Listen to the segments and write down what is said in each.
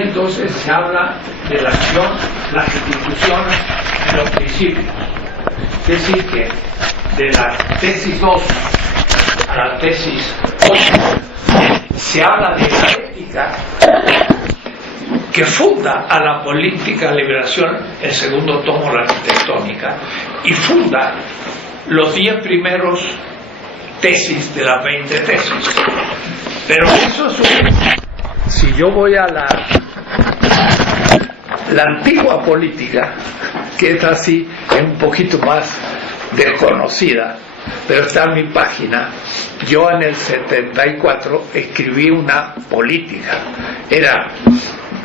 Entonces se habla de la acción, las instituciones y los principios. Es decir, que de la tesis 2 a la tesis 8 se habla de la ética que funda a la política de liberación, el segundo tomo, la arquitectónica, y funda los 10 primeros tesis de las 20 tesis. Pero eso es si yo voy a la antigua política, que es así, es un poquito más desconocida, pero está en mi página. Yo en el 74 escribí una política, era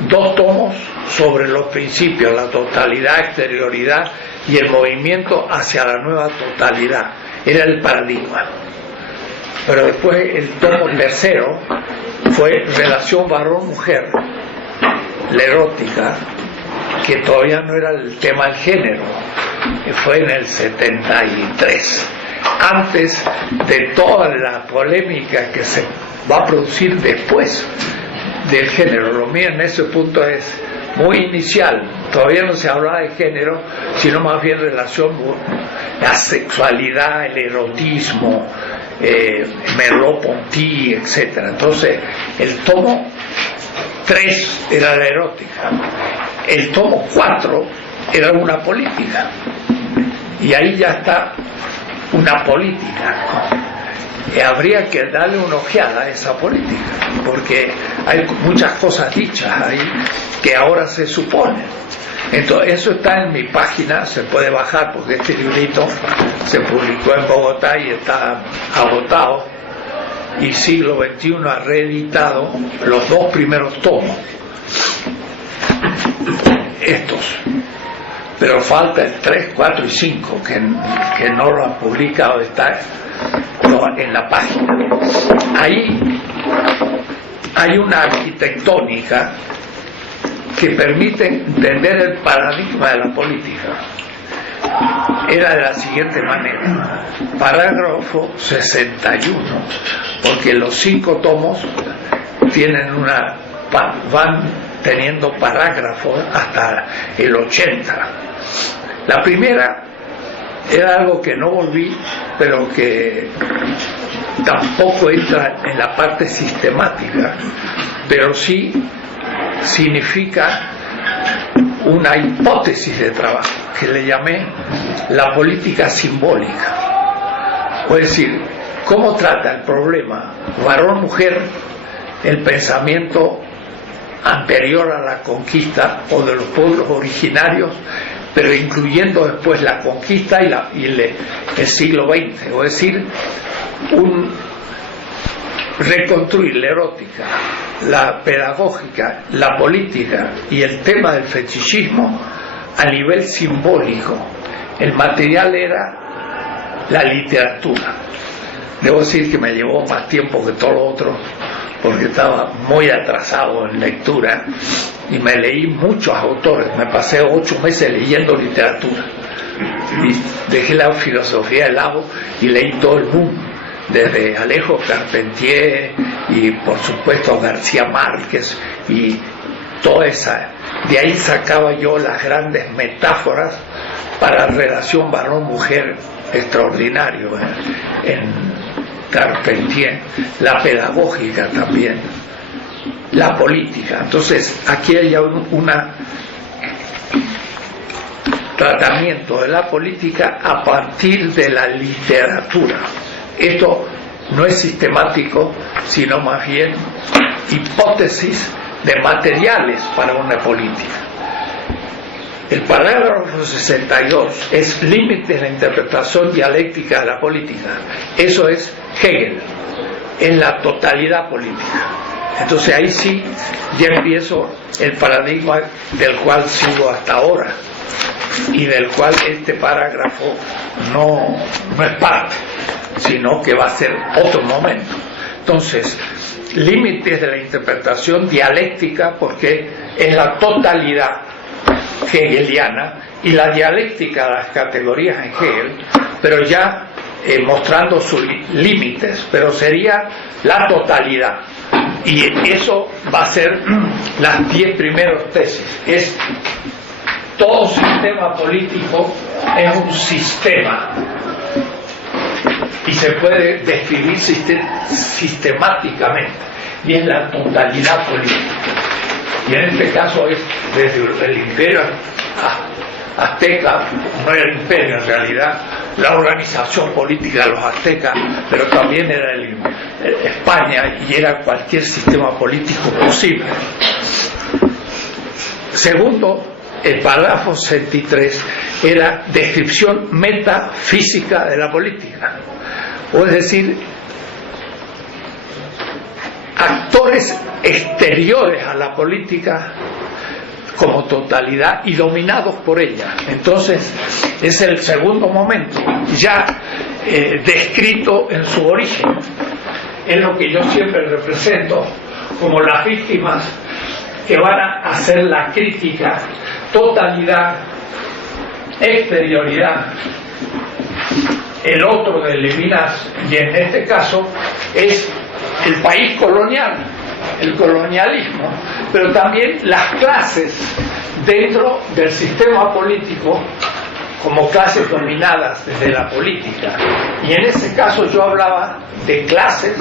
2 tomos sobre los principios, la totalidad, exterioridad y el movimiento hacia la nueva totalidad, era el paradigma. Pero después el tomo tercero fue relación varón-mujer, la erótica, que todavía no era el tema del género, fue en el 73, antes de toda la polémica que se va a producir después del género. Lo mío en ese punto es muy inicial, todavía no se hablaba de género, sino más bien relación, la sexualidad, el erotismo, Merleau-Ponty, etc. Entonces el tomo 3 era la erótica, el tomo 4 era una política, y ahí ya está una política. Habría que darle una ojeada a esa política, porque hay muchas cosas dichas ahí que ahora se suponen. Entonces eso está en mi página, se puede bajar porque este librito se publicó en Bogotá y está agotado, y Siglo XXI ha reeditado los 2 primeros tomos, estos, pero falta el 3, 4 y 5 que no lo han publicado, está en la página. Ahí hay una arquitectónica que permite entender el paradigma de la política. Era de la siguiente manera: parágrafo 61, porque los 5 tomos tienen van teniendo parágrafos hasta el 80. La primera era algo que no volví, pero que tampoco entra en la parte sistemática, pero sí significa una hipótesis de trabajo que le llamé la política simbólica. Es decir, cómo trata el problema varón-mujer el pensamiento anterior a la conquista o de los pueblos originarios, pero incluyendo después la conquista y el siglo XX, es decir, reconstruir la erótica, la pedagógica, la política y el tema del fetichismo a nivel simbólico. El material era la literatura. Debo decir que me llevó más tiempo que todo lo otro, porque estaba muy atrasado en lectura y me leí muchos autores. Me pasé 8 meses leyendo literatura y dejé la filosofía de lado y leí todo el mundo, desde Alejo Carpentier y por supuesto García Márquez y toda esa. De ahí sacaba yo las grandes metáforas para la relación varón-mujer, extraordinario en Carpentier, la pedagógica también, la política. Entonces aquí hay un tratamiento de la política a partir de la literatura. Esto no es sistemático, sino más bien hipótesis de materiales para una política. El parágrafo 62 es límite de la interpretación dialéctica de la política. Eso es Hegel, en la totalidad política. Entonces ahí sí ya empiezo el paradigma del cual sigo hasta ahora y del cual este parágrafo no es parte, sino que va a ser otro momento. Entonces, límites de la interpretación dialéctica, porque es la totalidad hegeliana y la dialéctica de las categorías en Hegel, pero ya mostrando sus límites, pero sería la totalidad. Y eso va a ser las 10 primeras tesis. Todo sistema político es un sistema y se puede describir sistemáticamente, y es la totalidad política. Y en este caso es desde el imperio azteca, no era el imperio en realidad, la organización política de los aztecas, pero también era España, y era cualquier sistema político posible. Segundo, el párrafo 63 era descripción metafísica de la política, o es decir, actores exteriores a la política como totalidad y dominados por ella. Entonces es el segundo momento, ya descrito en su origen. Es lo que yo siempre represento como las víctimas que van a hacer la crítica: totalidad, exterioridad, el otro de Levinas, y en este caso es el país colonial, el colonialismo, pero también las clases dentro del sistema político como clases dominadas desde la política. Y en ese caso yo hablaba de clases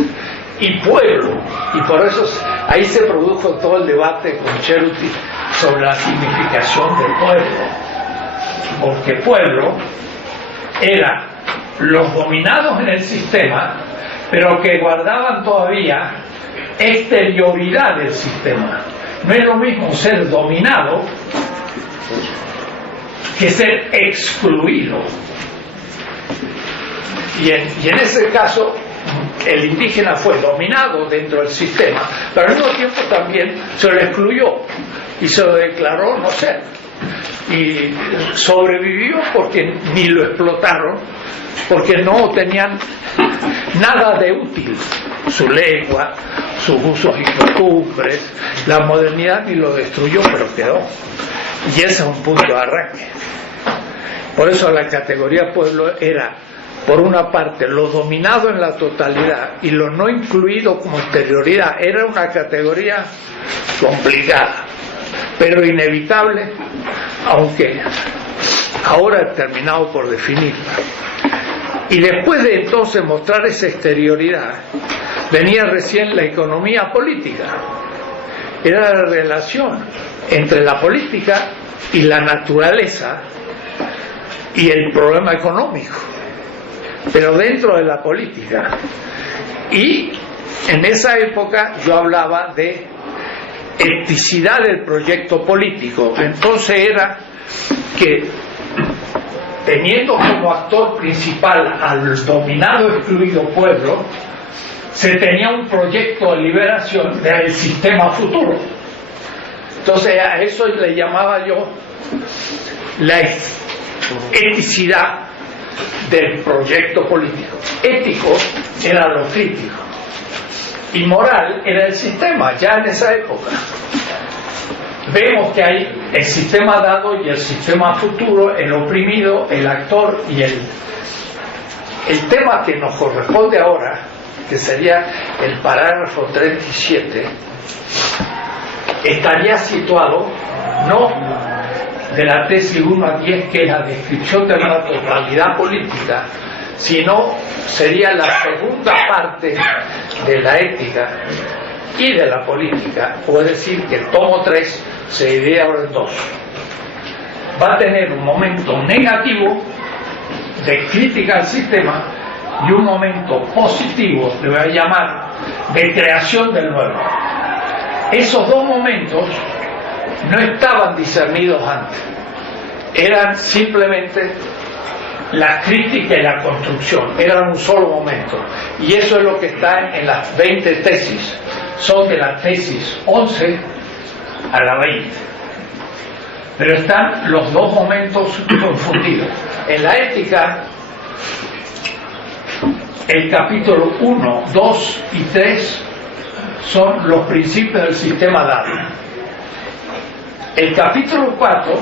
y pueblo, y por eso ahí se produjo todo el debate con Cerruti sobre la significación del pueblo, porque pueblo era los dominados en el sistema, pero que guardaban todavía exterioridad del sistema. No es lo mismo ser dominado que ser excluido. Y en ese caso el indígena fue dominado dentro del sistema, pero al mismo tiempo también se lo excluyó y se lo declaró no ser, y sobrevivió porque ni lo explotaron, porque no tenían nada de útil, su lengua, sus usos y costumbres. La modernidad ni lo destruyó, pero quedó, y ese es un punto de arranque. Por eso la categoría pueblo era, por una parte, lo dominado en la totalidad y lo no incluido como exterioridad. Era una categoría complicada, pero inevitable, aunque ahora he terminado por definirla. Y después de entonces mostrar esa exterioridad, venía recién la economía política. Era la relación entre la política y la naturaleza y el problema económico, pero dentro de la política. Y en esa época yo hablaba de etnicidad del proyecto político. Entonces era que, teniendo como actor principal al dominado excluido pueblo, se tenía un proyecto de liberación del sistema futuro. Entonces a eso le llamaba yo la eticidad del proyecto político. Ético era lo crítico y moral era el sistema. Ya en esa época vemos que hay el sistema dado y el sistema futuro, el oprimido, el actor y el tema que nos corresponde ahora, que sería el parágrafo 37, estaría situado no de la tesis 1 a 10, que es la descripción de la totalidad política, sino sería la segunda parte de la ética y de la política, o es decir, que el tomo 3 se divide ahora en dos. Va a tener un momento negativo de crítica al sistema y un momento positivo, le voy a llamar, de creación del nuevo. Esos dos momentos no estaban discernidos antes, eran simplemente la crítica y la construcción, eran un solo momento, y eso es lo que está en las 20 tesis. Son de la tesis 11 a la 20, pero están los dos momentos confundidos. En la ética, el capítulo 1, 2 y 3 son los principios del sistema dado. El capítulo 4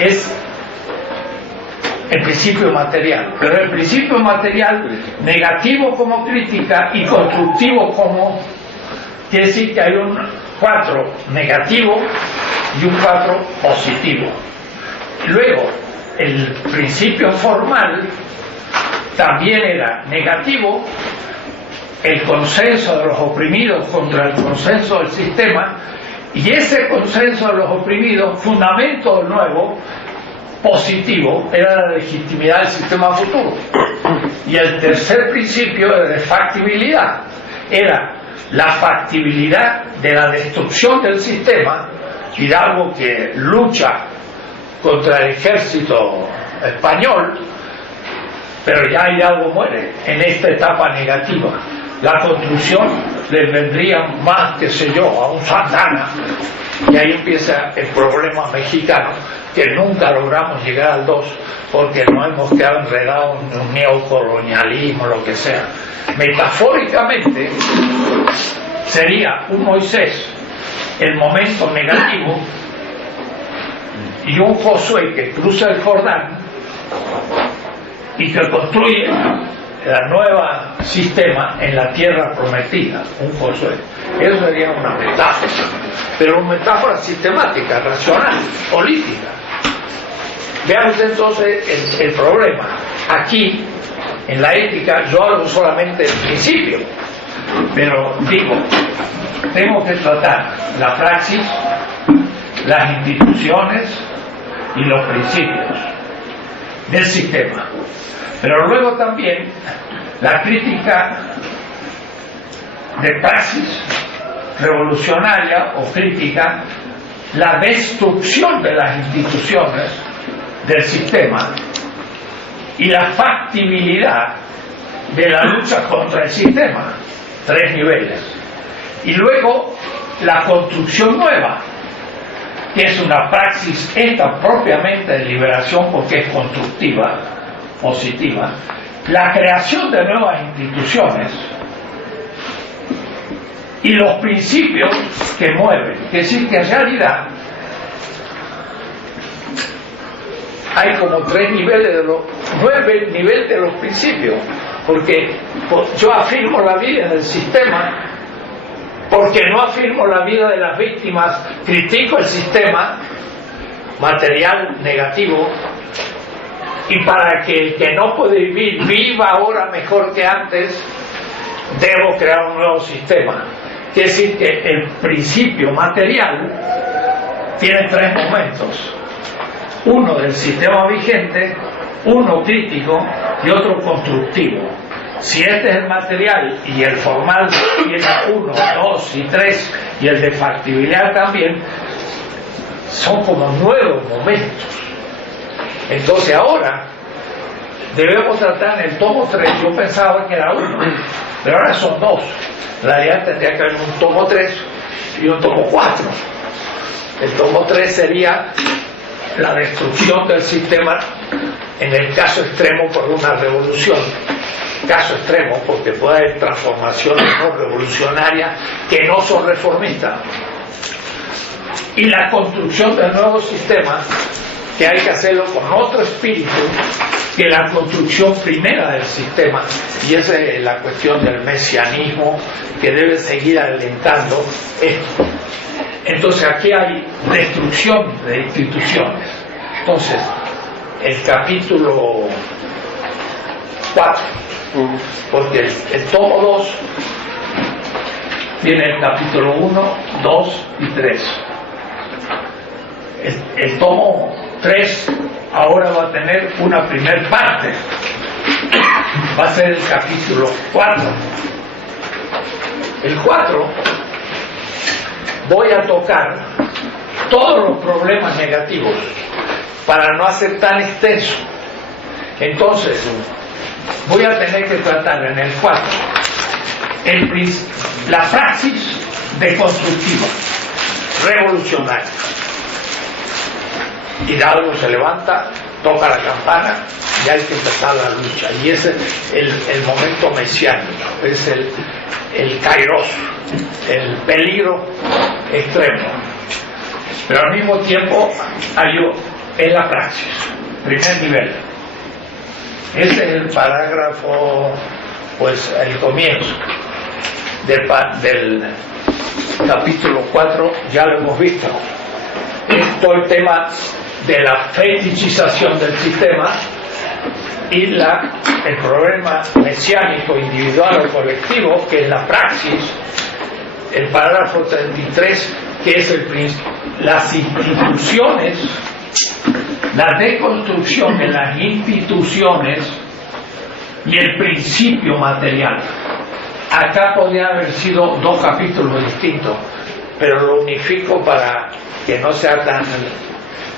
es el principio material, pero el principio material negativo como crítica y constructivo como quiere decir que hay un 4 negativo y un 4 positivo. Luego, el principio formal también era negativo, el consenso de los oprimidos contra el consenso del sistema, y ese consenso de los oprimidos, fundamento nuevo, positivo, era la legitimidad del sistema futuro. Y el tercer principio de factibilidad era la factibilidad de la destrucción del sistema. Hidalgo, que lucha contra el ejército español, pero ya Hidalgo muere en esta etapa negativa. La construcción les vendría más, qué sé yo, a un Santana, y ahí empieza el problema mexicano, que nunca logramos llegar al 2 porque nos hemos quedado enredados en un neocolonialismo, lo que sea. Metafóricamente sería un Moisés, el momento negativo, y un Josué que cruza el Jordán y que construye la nueva sistema en la tierra prometida, un Josué. Eso sería una metáfora, pero una metáfora sistemática, racional, política. Veamos entonces el problema. Aquí, en la ética, yo hablo solamente del principio, pero digo, tengo que tratar la praxis, las instituciones y los principios del sistema. Pero luego también la crítica de praxis revolucionaria o crítica, la destrucción de las instituciones del sistema y la factibilidad de la lucha contra el sistema, 3 niveles. Y luego la construcción nueva, que es una praxis esta propiamente de liberación porque es constructiva, positiva, la creación de nuevas instituciones y los principios que mueven. Es decir, que en realidad hay como 3 niveles de los 9 niveles de los principios, porque yo afirmo la vida del sistema, porque no afirmo la vida de las víctimas, critico el sistema material negativo, y para que el que no puede vivir viva ahora mejor que antes, debo crear un nuevo sistema. Quiere decir que el principio material tiene 3 momentos: uno del sistema vigente, uno crítico y otro constructivo. Si este es el material y el formal tiene 1, 2 y 3, y el de factibilidad también, son como nuevos momentos. Entonces ahora debemos tratar en el tomo 3, yo pensaba que era 1, pero ahora son 2. En realidad tendría que haber un tomo 3 y un tomo 4. El tomo 3 sería la destrucción del sistema, en el caso extremo por una revolución. Caso extremo porque puede haber transformaciones no revolucionarias que no son reformistas. Y la construcción del nuevo sistema, que hay que hacerlo con otro espíritu que la construcción primera del sistema, y esa es la cuestión del mesianismo que debe seguir alentando esto. Entonces aquí hay destrucción de instituciones. Entonces el capítulo 4, porque el tomo 2 tiene el capítulo 1, 2 y 3. El tomo 3 ahora va a tener una primer parte, va a ser el capítulo 4. El 4 voy a tocar todos los problemas negativos para no hacer tan extenso. Entonces voy a tener que tratar en el 4 la praxis deconstructiva revolucionaria. Hidalgo se levanta, toca la campana y hay que empezar la lucha, y ese es el momento mesiánico, es el kairos, el peligro extremo, pero al mismo tiempo es la praxis, primer nivel. Ese es el parágrafo, pues el comienzo del capítulo 4 ya lo hemos visto. Es todo el tema de la fetichización del sistema y el problema mesiánico individual o colectivo, que es la praxis. El parágrafo 33, que es las instituciones, la deconstrucción de las instituciones y el principio material. Acá podría haber sido 2 capítulos distintos, pero lo unifico para que no sea tan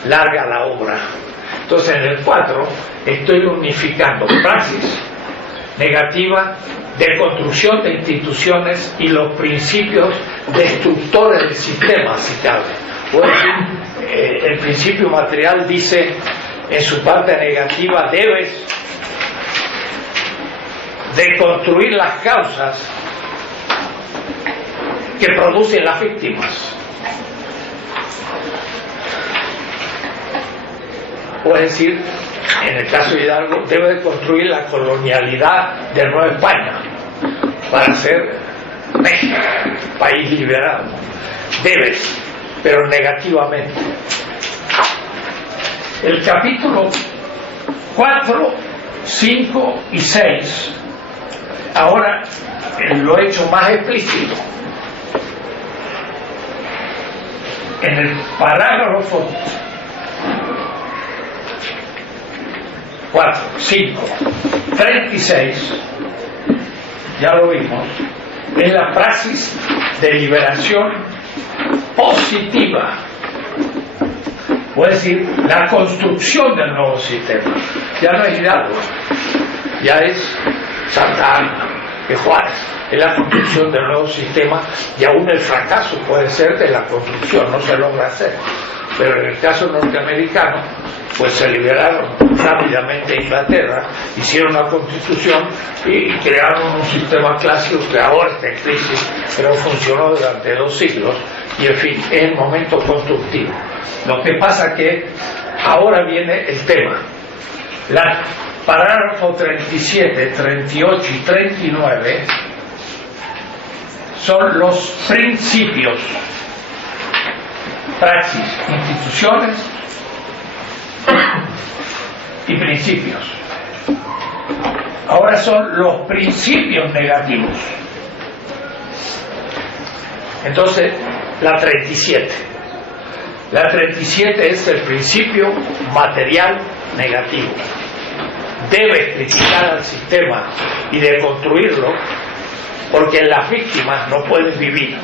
larga la obra. Entonces en el 4 estoy unificando praxis negativa, deconstrucción de instituciones y los principios destructores del sistema, si cabe. Bueno, el principio material dice en su parte negativa: debes deconstruir las causas que producen las víctimas. O es decir, en el caso de Hidalgo, debe de construir la colonialidad de Nueva España para ser México, país liberado. Debes, pero negativamente. El capítulo 4, 5 y 6 ahora lo he hecho más explícito. En el parágrafo 4, 5, 36, ya lo vimos, es la praxis de liberación positiva, es decir, la construcción del nuevo sistema. Ya no es Hidalgo, ya es Santa Anna, que Juárez, es la construcción del nuevo sistema, y aún el fracaso puede ser de la construcción, no se logra hacer. Pero en el caso norteamericano, pues se liberaron rápidamente Inglaterra, hicieron una constitución y crearon un sistema clásico que ahora está en crisis, pero funcionó durante 2 siglos, y en fin, es el momento constructivo. Lo que pasa que ahora viene el tema. Parágrafo 37, 38 y 39 son los principios, praxis, instituciones y principios. Ahora son los principios negativos. Entonces, la 37. La 37 es el principio material negativo. Debe criticar al sistema y deconstruirlo, porque las víctimas no pueden vivir.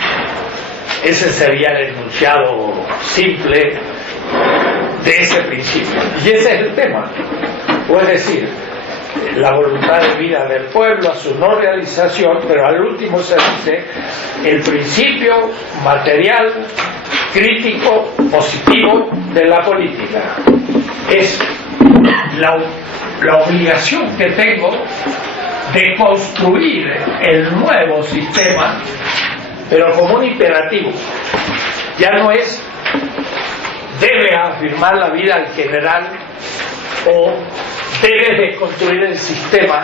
Ese sería el enunciado simple de ese principio. Y ese es el tema. Es decir, la voluntad de vida del pueblo, a su no realización, pero al último se dice el principio material, crítico, positivo de la política. Es la obligación que tengo de construir el nuevo sistema, pero como un imperativo. Ya no es debe afirmar la vida en general o debe de construir el sistema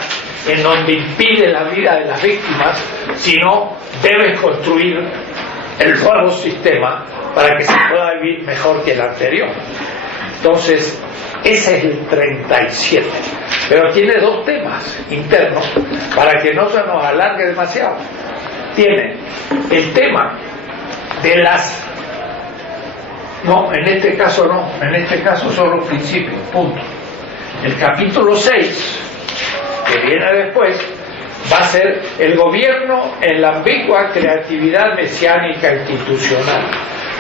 en donde impide la vida de las víctimas, sino debe construir el nuevo sistema para que se pueda vivir mejor que el anterior. Entonces, ese es el 37, pero tiene 2 temas internos para que no se nos alargue demasiado. Tiene el tema de las... No, en este caso no, en este caso son los principios, punto. El capítulo 6, que viene después, va a ser el gobierno en la ambigua creatividad mesiánica institucional.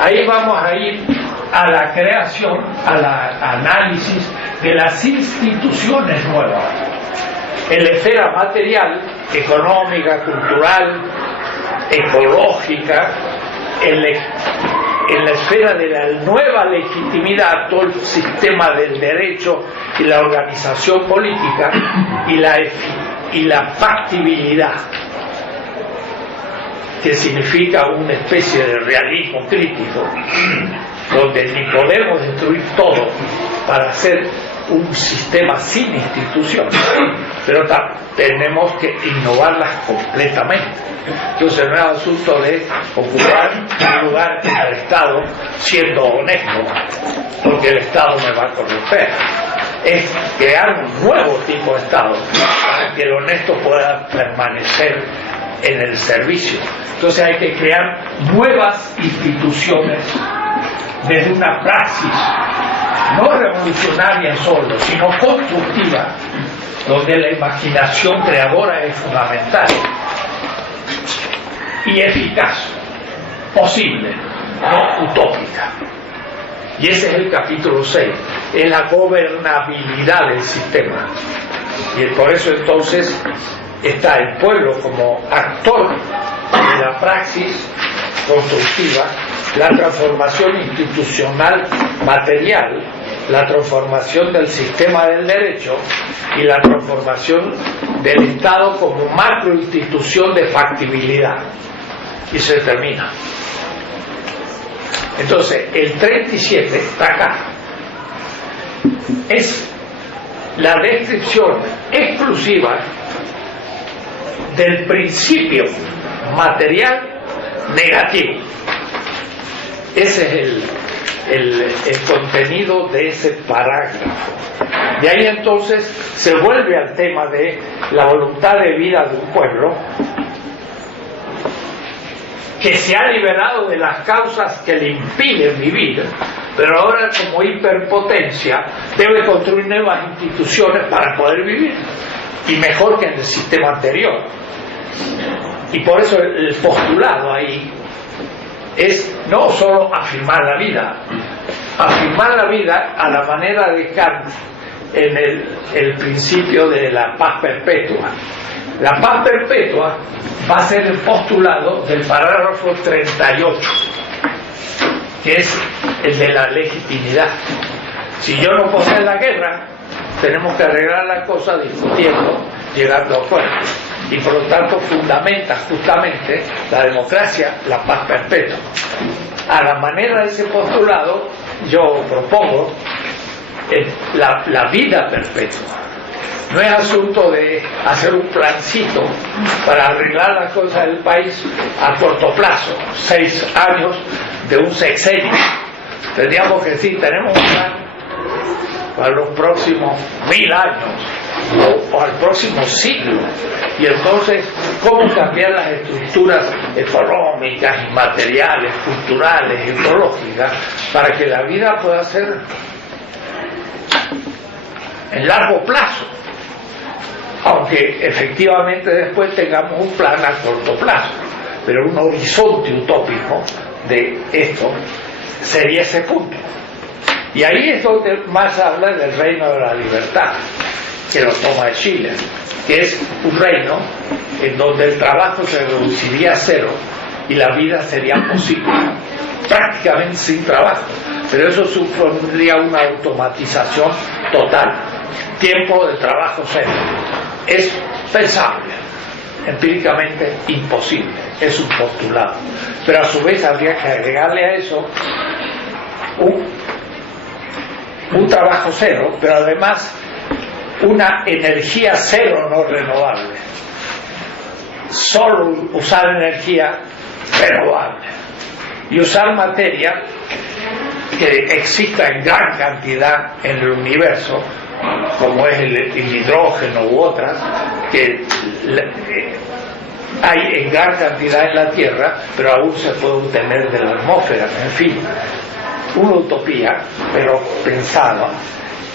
Ahí vamos a ir a la creación, al análisis de las instituciones nuevas, en la esfera material, económica, cultural, ecológica, en la esfera de la nueva legitimidad, todo el sistema del derecho y la organización política y la factibilidad, que significa una especie de realismo crítico, donde ni podemos destruir todo para hacer un sistema sin instituciones, pero tenemos que innovarlas completamente. Entonces no es asunto de ocupar un lugar en el Estado siendo honesto, porque el Estado me va a corromper. Es crear un nuevo tipo de Estado para que el honesto pueda permanecer en el servicio. Entonces hay que crear nuevas instituciones desde una praxis no revolucionaria solo, sino constructiva, donde la imaginación creadora es fundamental y eficaz, posible, no utópica. Y ese es el capítulo 6, es la gobernabilidad del sistema. Y por eso entonces está el pueblo como actor de la praxis constructiva, la transformación institucional material, la transformación del sistema del derecho y la transformación del Estado como macroinstitución de factibilidad. Y se termina. Entonces, el 37 está acá. Es la descripción exclusiva del principio material negativo. Ese es el contenido de ese parágrafo. De ahí entonces se vuelve al tema de la voluntad de vida de un pueblo que se ha liberado de las causas que le impiden vivir, pero ahora como hiperpotencia debe construir nuevas instituciones para poder vivir, y mejor que en el sistema anterior. Y por eso el postulado ahí es no solo afirmar la vida a la manera de Kant en el principio de la paz perpetua. La paz perpetua va a ser el postulado del parágrafo 38, que es el de la legitimidad. Si yo no poseo la guerra, tenemos que arreglar las cosas discutiendo, llegando a acuerdos. Y por lo tanto fundamenta justamente la democracia, la paz perpetua. A la manera de ese postulado, yo propongo la vida perpetua. No es asunto de hacer un plancito para arreglar las cosas del país a corto plazo, 6 años de un sexenio. Tendríamos que decir, tenemos un plan para los próximos 1000 años o al próximo siglo. Y entonces, ¿cómo cambiar las estructuras económicas, materiales, culturales, ecológicas, para que la vida pueda ser en largo plazo? Aunque efectivamente después tengamos un plan a corto plazo, pero un horizonte utópico de esto sería ese punto. Y ahí es donde más habla del reino de la libertad, que lo toma de Chile, que es un reino en donde el trabajo se reduciría a cero y la vida sería posible, prácticamente sin trabajo, pero eso supondría una automatización total, tiempo de trabajo cero. Es pensable, empíricamente imposible, es un postulado, pero a su vez habría que agregarle a eso un trabajo cero, pero además una energía cero no renovable, solo usar energía renovable y usar materia que exista en gran cantidad en el universo, como es el hidrógeno u otras, que hay en gran cantidad en la Tierra, pero aún se puede obtener de la atmósfera. En fin, una utopía, pero pensada.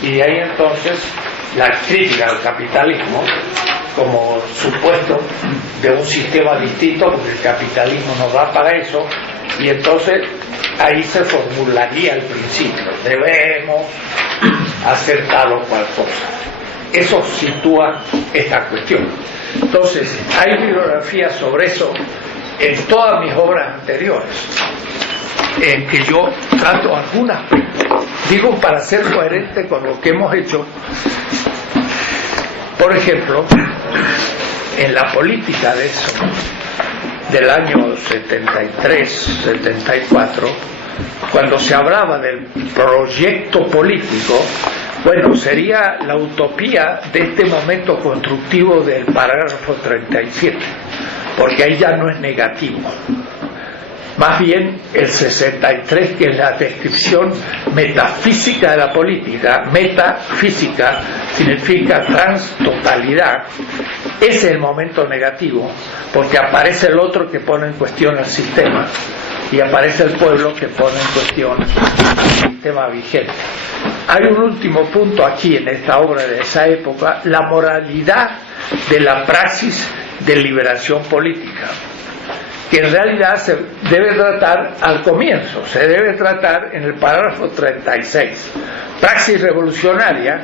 Y de ahí entonces la crítica al capitalismo como supuesto de un sistema distinto, porque el capitalismo nos da para eso, y entonces ahí se formularía el principio: debemos hacer tal o cual cosa. Eso sitúa esta cuestión. Entonces, hay bibliografía sobre eso en todas mis obras anteriores, en que yo trato algún aspecto, digo, para ser coherente con lo que hemos hecho. Por ejemplo, en la política de eso, del año 73, 74, cuando se hablaba del proyecto político, Bueno, sería la utopía de este momento constructivo del parágrafo 37, porque ahí ya no es negativo. Más bien el 63, que es la descripción metafísica de la política. Metafísica significa transtotalidad. Ese es el momento negativo, porque aparece el otro que pone en cuestión el sistema y aparece el pueblo que pone en cuestión el sistema vigente. Hay un último punto aquí en esta obra de esa época: la moralidad de la praxis de liberación política, que en realidad se debe tratar al comienzo, se debe tratar en el parágrafo 36, praxis revolucionaria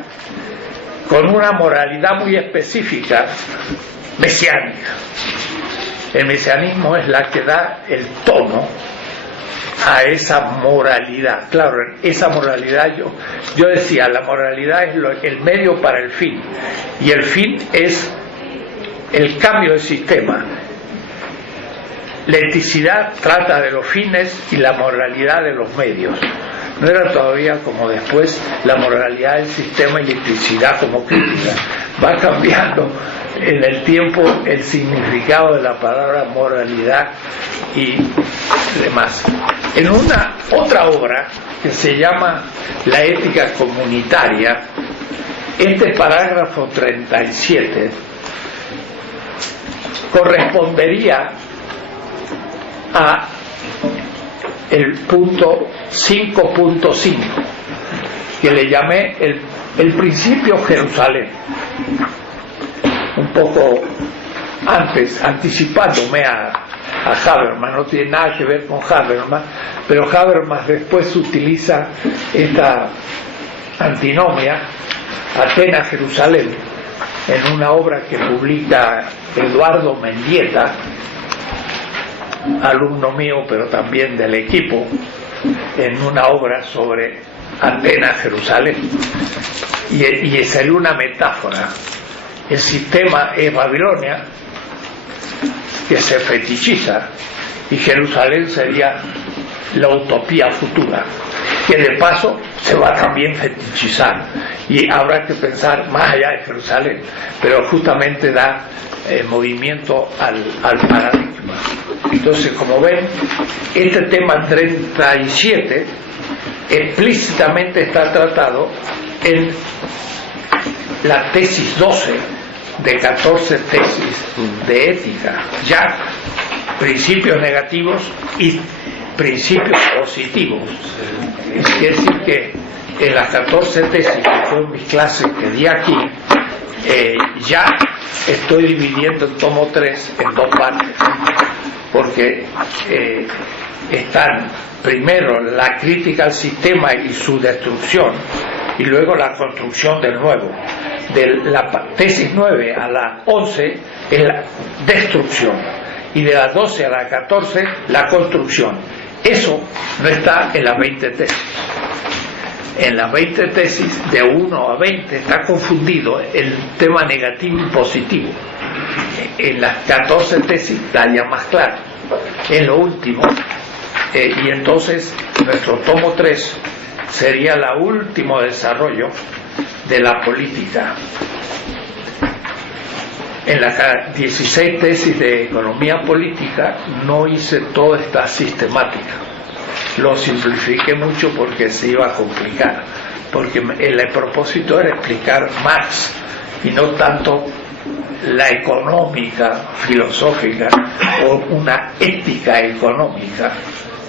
con una moralidad muy específica, mesiánica. El mesianismo es la que da el tono a esa moralidad. Claro, esa moralidad, yo decía, la moralidad es el medio para el fin, y el fin es el cambio del sistema. La eticidad trata de los fines y la moralidad de los medios. No era todavía como después la moralidad del sistema y la eticidad como crítica. Va cambiando en el tiempo el significado de la palabra moralidad y demás. En una otra obra que se llama La ética comunitaria, este parágrafo 37 correspondería a el punto 5.5, que le llamé el principio Jerusalén, un poco antes, anticipándome a Habermas. No tiene nada que ver con Habermas, pero Habermas después utiliza esta antinomia Atenas-Jerusalén en una obra que publica Eduardo Mendieta, alumno mío pero también del equipo, en una obra sobre Atenas-Jerusalén, y sería una metáfora. El sistema es Babilonia, que se fetichiza, y Jerusalén sería la utopía futura, que de paso se va también fetichizar, y habrá que pensar más allá de Jerusalén, pero justamente da movimiento al paradigma. Entonces, como ven, este tema 37 explícitamente está tratado en la tesis 12 de 14 tesis de ética, ya principios negativos y principios positivos. Quiere decir que en las 14 tesis, que fueron mis clases que di aquí, ya estoy dividiendo el tomo 3 en dos partes, porque están primero la crítica al sistema y su destrucción, y luego la construcción del nuevo. De la tesis 9 a la 11 es la destrucción, y de la 12 a la 14 la construcción. Eso no está en las 20 tesis. En las 20 tesis, de 1 a 20, está confundido el tema negativo y positivo. En las 14 tesis está ya más claro. En lo último, y entonces nuestro tomo 3 sería el último desarrollo de la política. En las 16 tesis de economía política no hice toda esta sistemática. Lo simplifiqué mucho porque se iba a complicar, porque el propósito era explicar Marx y no tanto la económica filosófica o una ética económica,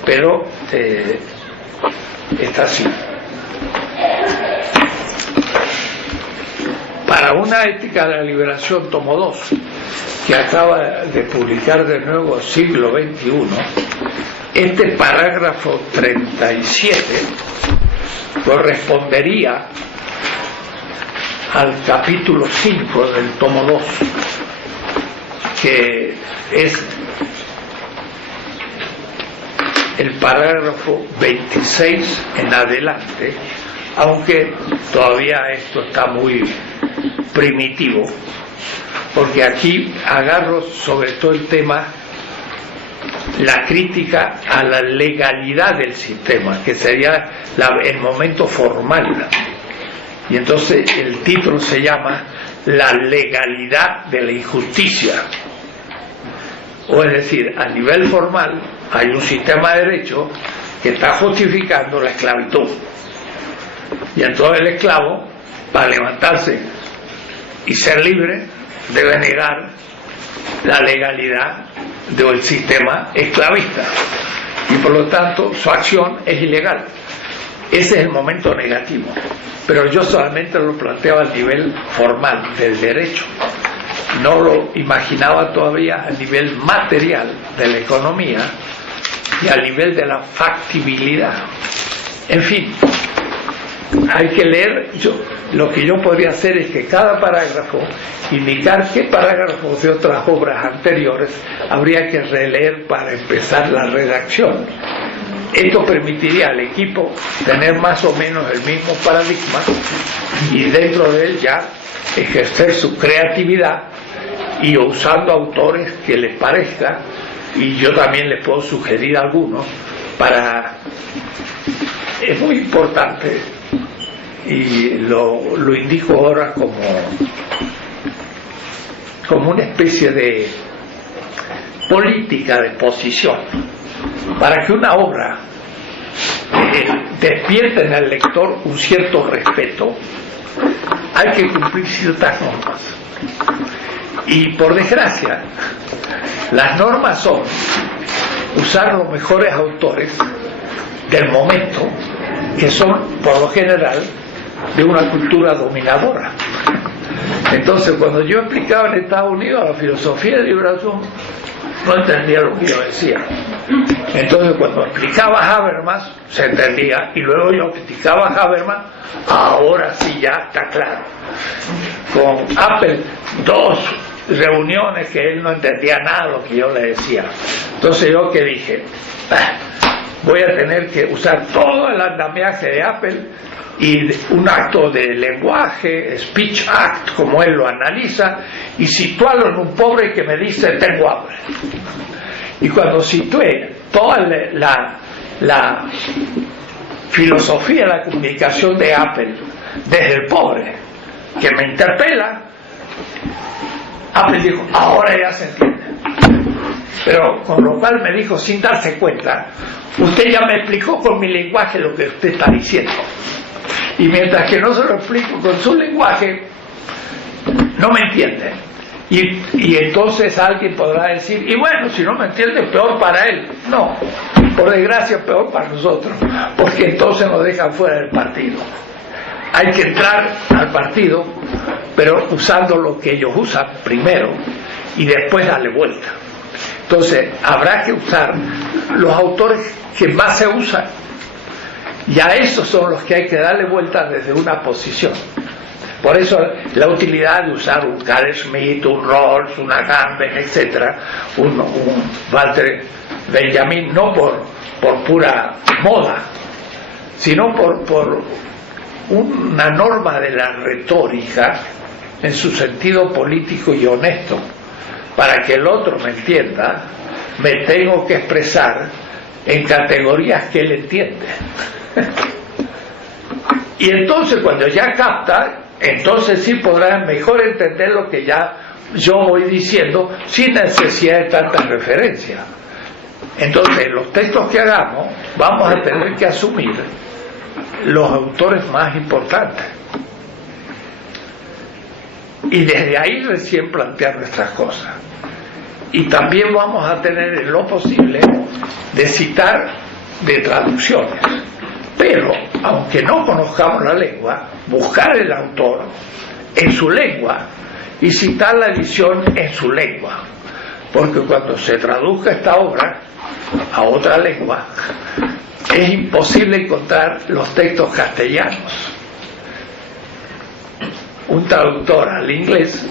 pero está así. Para una ética de la liberación, tomo 2, que acaba de publicar de nuevo Siglo XXI, este parágrafo 37 correspondería al capítulo 5 del tomo 2, que es el parágrafo 26 en adelante, aunque todavía esto está muy primitivo, porque aquí agarro sobre todo el tema, la crítica a la legalidad del sistema, que sería el momento formal, Y entonces el título se llama La legalidad de la injusticia. O es decir, a nivel formal hay un sistema de derecho que está justificando la esclavitud. Y entonces el esclavo, para levantarse y ser libre, debe negar la legalidad del sistema esclavista. Y por lo tanto su acción es ilegal. Ese es el momento negativo. Pero yo solamente lo planteaba a nivel formal del derecho. No lo imaginaba todavía a nivel material de la economía y a nivel de la factibilidad. En fin, hay que leer. Lo que yo podría hacer es que cada parágrafo indicar qué parágrafos de otras obras anteriores habría que releer para empezar la redacción. Esto permitiría al equipo tener más o menos el mismo paradigma y dentro de él ya ejercer su creatividad y usando autores que les parezca, y yo también les puedo sugerir algunos para... Es muy importante, y lo indico ahora como una especie de política de posición. Para que una obra despierte en el lector un cierto respeto, hay que cumplir ciertas normas. Y por desgracia, las normas son usar los mejores autores del momento, que son, por lo general, de una cultura dominadora. Entonces, cuando yo explicaba en Estados Unidos la filosofía de liberación, no entendía lo que yo decía. Entonces, cuando explicaba Habermas, se entendía, y luego yo explicaba Habermas, ahora sí ya está claro. Con Apple, 2 reuniones que él no entendía nada de lo que yo le decía. Entonces yo que dije, voy a tener que usar todo el andamiaje de Apple y un acto de lenguaje, speech act, como él lo analiza, y situarlo en un pobre que me dice tengo hambre. Y cuando situé toda la filosofía de la comunicación de Apple desde el pobre que me interpela, Apple dijo, ahora ya se entiende. Pero con lo cual me dijo, sin darse cuenta, usted ya me explicó con mi lenguaje lo que usted está diciendo. Y mientras que no se lo explico con su lenguaje, no me entiende. Y entonces alguien podrá decir, y bueno, si no me entiende, peor para él. No, por desgracia, peor para nosotros, porque entonces nos dejan fuera del partido. Hay que entrar al partido, pero usando lo que ellos usan primero y después darle vuelta. Entonces habrá que usar los autores que más se usan, y a esos son los que hay que darle vuelta desde una posición. Por eso la utilidad de usar un Carl Schmitt, un Rawls, un Agamben, etcétera, un Walter Benjamin, no por pura moda, sino por una norma de la retórica en su sentido político y honesto. Para que el otro me entienda, me tengo que expresar en categorías que él entiende. Y entonces cuando ya capta, entonces sí podrá mejor entender lo que ya yo voy diciendo sin necesidad de tantas referencias. Entonces los textos que hagamos vamos a tener que asumir los autores más importantes y desde ahí recién plantear nuestras cosas. Y también vamos a tener en lo posible de citar de traducciones, pero aunque no conozcamos la lengua, buscar el autor en su lengua y citar la edición en su lengua, porque cuando se traduzca esta obra a otra lengua es imposible encontrar los textos castellanos. Un traductor al inglés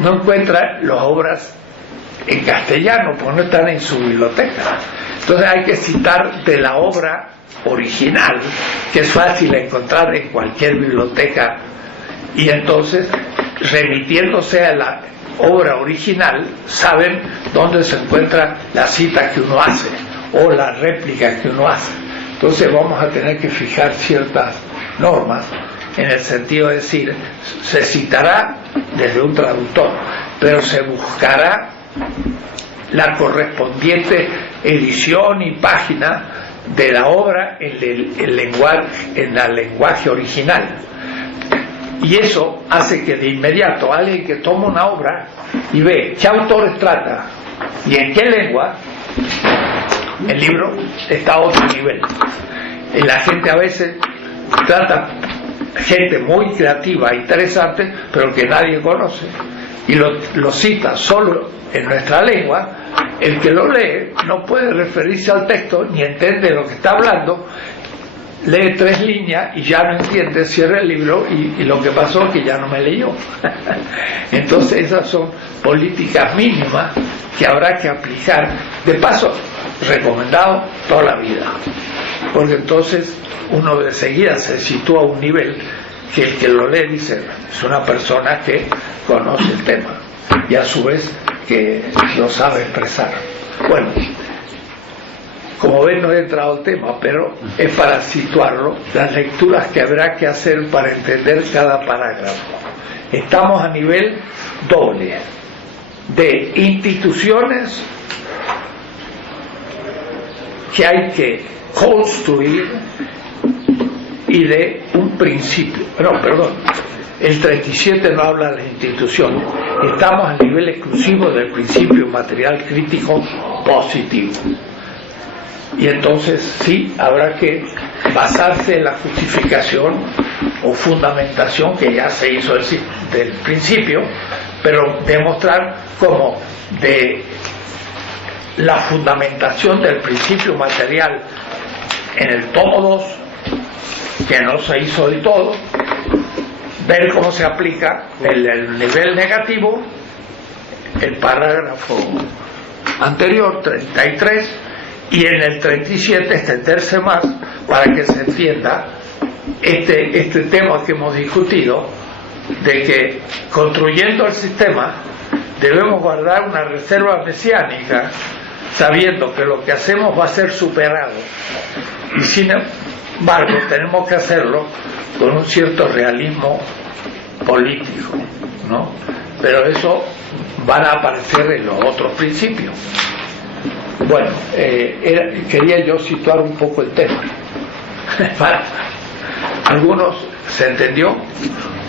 no encuentra las obras en castellano porque no están en su biblioteca. Entonces hay que citar de la obra original, que es fácil encontrar en cualquier biblioteca, y entonces remitiéndose a la obra original saben dónde se encuentra la cita que uno hace o la réplica que uno hace. Entonces vamos a tener que fijar ciertas normas en el sentido de decir, se citará desde un traductor, pero se buscará la correspondiente edición y página de la obra en el lenguaje original. Y eso hace que de inmediato alguien que toma una obra y ve qué autores trata y en qué lengua, el libro está a otro nivel. Y la gente a veces trata gente muy creativa, interesante, pero que nadie conoce, y lo cita solo en nuestra lengua. El que lo lee no puede referirse al texto ni entiende lo que está hablando, lee 3 líneas y ya no entiende, cierra el libro y lo que pasó es que ya no me leyó. Entonces esas son políticas mínimas que habrá que aplicar, de paso recomendado toda la vida, porque entonces uno de seguida se sitúa a un nivel que el que lo lee dice, es una persona que conoce el tema y a su vez que lo sabe expresar. Bueno, como ven no he entrado al tema, pero es para situarlo, las lecturas que habrá que hacer para entender cada parágrafo. Estamos a nivel doble, de instituciones que hay que construir y de un principio. No, perdón, el 37 no habla de las instituciones. Estamos a nivel exclusivo del principio material crítico positivo. Y entonces sí habrá que basarse en la justificación o fundamentación que ya se hizo del principio, pero demostrar cómo de la fundamentación del principio material en el tomo 2, que no se hizo del todo, ver cómo se aplica el nivel negativo, el parágrafo anterior, 33, y en el 37 extenderse más para que se entienda este tema que hemos discutido, de que construyendo el sistema debemos guardar una reserva mesiánica, sabiendo que lo que hacemos va a ser superado, y sin embargo tenemos que hacerlo con un cierto realismo político, ¿no? Pero eso van a aparecer en los otros principios. Bueno, quería yo situar un poco el tema. Para algunos se entendió,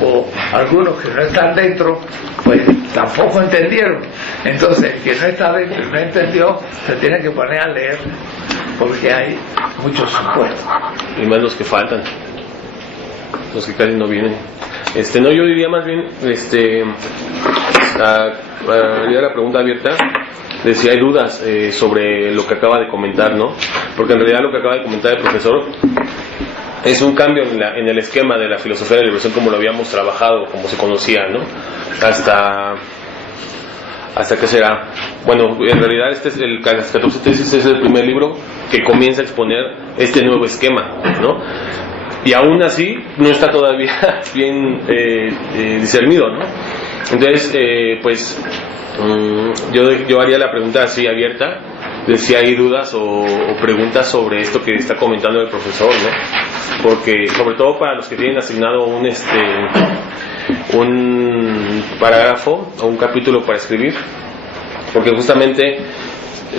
o algunos que no están dentro pues tampoco entendieron. Entonces el que no está dentro y no entendió se tiene que poner a leer, porque hay muchos supuestos y más los que faltan, los que casi no vienen. No, yo diría más bien ya la pregunta abierta de si hay dudas sobre lo que acaba de comentar, ¿no? Porque en realidad lo que acaba de comentar el profesor es un cambio en el esquema de la filosofía de la liberación como lo habíamos trabajado, como se conocía, ¿no? ¿Hasta qué será? Bueno, en realidad este es el 14 tesis, es el primer libro que comienza a exponer este nuevo esquema, ¿no? Y aún así no está todavía bien discernido, ¿no? Entonces, pues yo haría la pregunta así abierta, de si hay dudas o preguntas sobre esto que está comentando el profesor, ¿no? Porque sobre todo para los que tienen asignado un parágrafo o un capítulo para escribir, porque justamente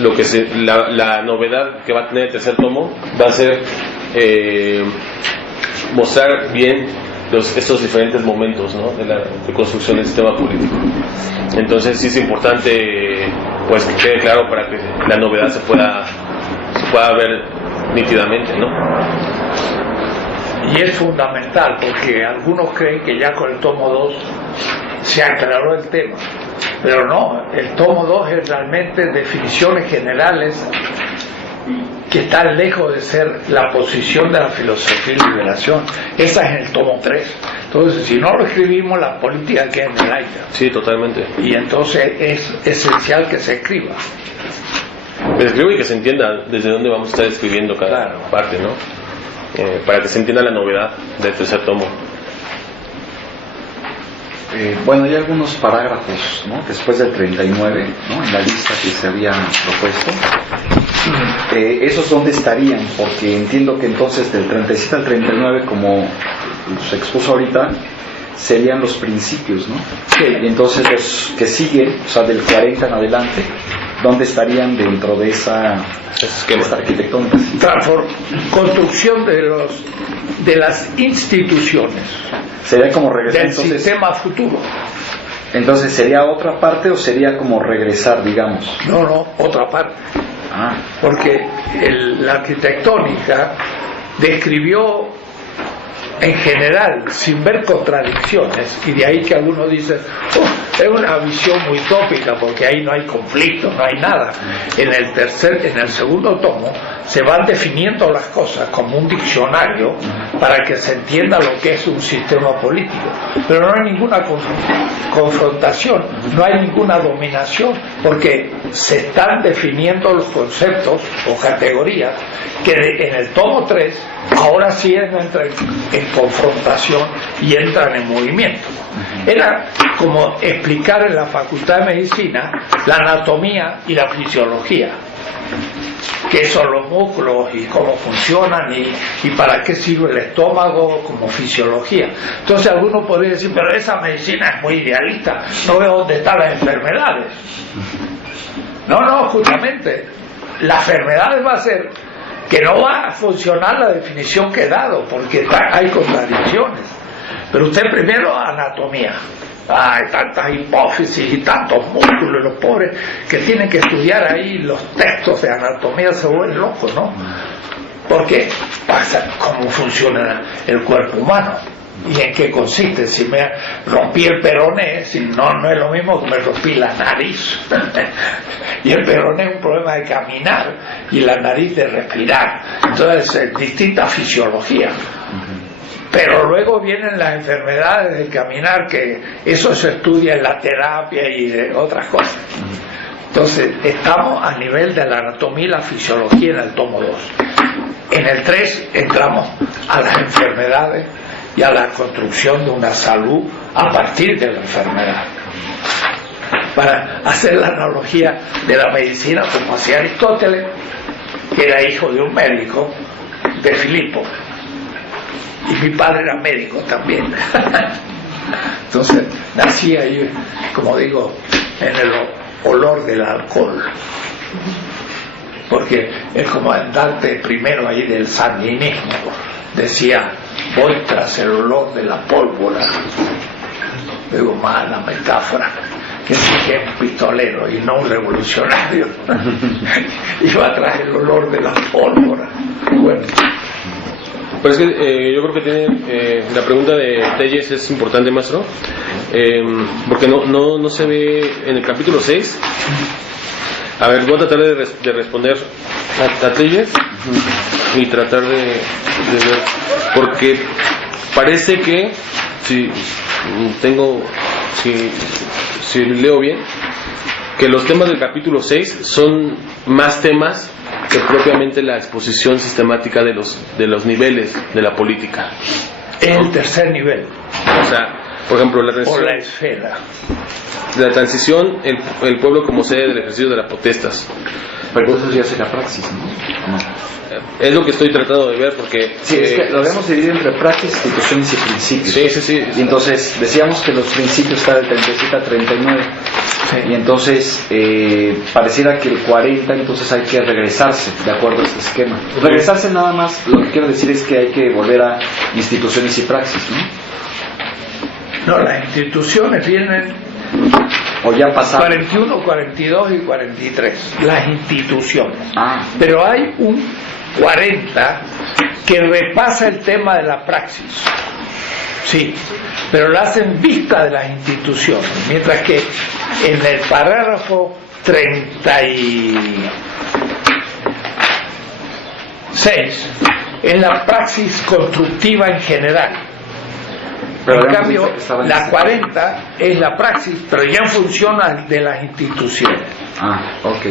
lo que la novedad que va a tener el tercer tomo va a ser mostrar bien estos diferentes momentos, ¿no? de la construcción del sistema político. Entonces sí es importante pues que quede claro para que la novedad se pueda ver nítidamente, ¿no? Y es fundamental, porque algunos creen que ya con el tomo 2 se aclaró el tema, pero no, el tomo 2 es realmente definiciones generales que están lejos de ser la posición de la filosofía y liberación. Esa es en el tomo 3. Entonces, si no lo escribimos, la política queda en el aire. Sí, totalmente. Y entonces es esencial que se escriba. Que se escriba y que se entienda desde dónde vamos a estar escribiendo cada parte, ¿no? Para que se entienda la novedad del tercer tomo. Bueno, hay algunos parágrafos, ¿no?, después del 39, ¿no?, en la lista que se había propuesto. ¿Esos dónde estarían? Porque entiendo que entonces del 37 al 39, como se expuso ahorita, serían los principios, ¿no? Sí. Y entonces los que siguen, o sea, del 40 en adelante, ¿dónde estarían dentro de esta arquitectónica? Construcción de las instituciones. Sería como regresar del entonces, sistema futuro. entonces ¿sería otra parte o sería como regresar, digamos? No, otra parte. Porque la arquitectónica describió en general, sin ver contradicciones, y de ahí que algunos dicen, es una visión muy tópica porque ahí no hay conflicto, no hay nada. En el segundo tomo se van definiendo las cosas como un diccionario para que se entienda lo que es un sistema político, pero no hay ninguna confrontación, no hay ninguna dominación, porque se están definiendo los conceptos o categorías que en el tomo 3 ahora sí entran en confrontación y entran en movimiento. Era como explicar en la Facultad de Medicina la anatomía y la fisiología, qué son los músculos y cómo funcionan y para qué sirve el estómago como fisiología. Entonces algunos podrían decir, pero esa medicina es muy idealista, no veo dónde están las enfermedades. No, justamente la enfermedad va a ser que no va a funcionar la definición que he dado, porque hay contradicciones. Pero usted primero anatomía. Hay tantas hipófisis y tantos músculos, los pobres que tienen que estudiar ahí los textos de anatomía se vuelven locos, ¿no? Porque pasa cómo funciona el cuerpo humano y en qué consiste. Si me rompí el peroné, si no es lo mismo que me rompí la nariz. Y el peroné es un problema de caminar y la nariz de respirar. Entonces, distinta fisiología. Pero luego vienen las enfermedades del caminar, que eso se estudia en la terapia y de otras cosas. Entonces, estamos a nivel de la anatomía y la fisiología en el tomo 2. En el 3 entramos a las enfermedades y a la construcción de una salud a partir de la enfermedad. Para hacer la analogía de la medicina, como hacía Aristóteles, que era hijo de un médico, de Filipo. Y mi padre era médico también. Entonces nací ahí, como digo, en el olor del alcohol. Porque el comandante primero ahí del sandinismo decía, voy tras el olor de la pólvora. Digo, mala metáfora, que sí que es un pistolero y no un revolucionario. Iba tras el olor de la pólvora. Bueno. Pero es que yo creo que tiene la pregunta de Telles es importante, maestro, porque no se ve en el capítulo 6. A ver, voy a tratar de responder a Telles y tratar de ver, porque parece que si leo bien, que los temas del capítulo 6 son más temas que propiamente la exposición sistemática de los niveles de la política. El tercer nivel. O sea, por ejemplo, la esfera. La transición, el pueblo como sede del ejercicio de las potestas. Pero eso ya sería praxis, ¿no? Es lo que estoy tratando de ver, porque... Sí, es que lo debemos dividir entre praxis, instituciones y principios. Sí. Y entonces decíamos que los principios están del 37 al 39. Sí. Y entonces pareciera que el 40 entonces hay que regresarse de acuerdo a este esquema. Regresarse nada más, lo que quiero decir es que hay que volver a instituciones y praxis, ¿no? No, las instituciones vienen... O ya pasaron. 41, 42 y 43, las instituciones. Pero hay un 40 que repasa el tema de la praxis. Sí, pero lo hacen vista de las instituciones, mientras que en el parágrafo 36 es la praxis constructiva en general. Pero en cambio, la 40 es la praxis, pero ya en función de las instituciones. Ok.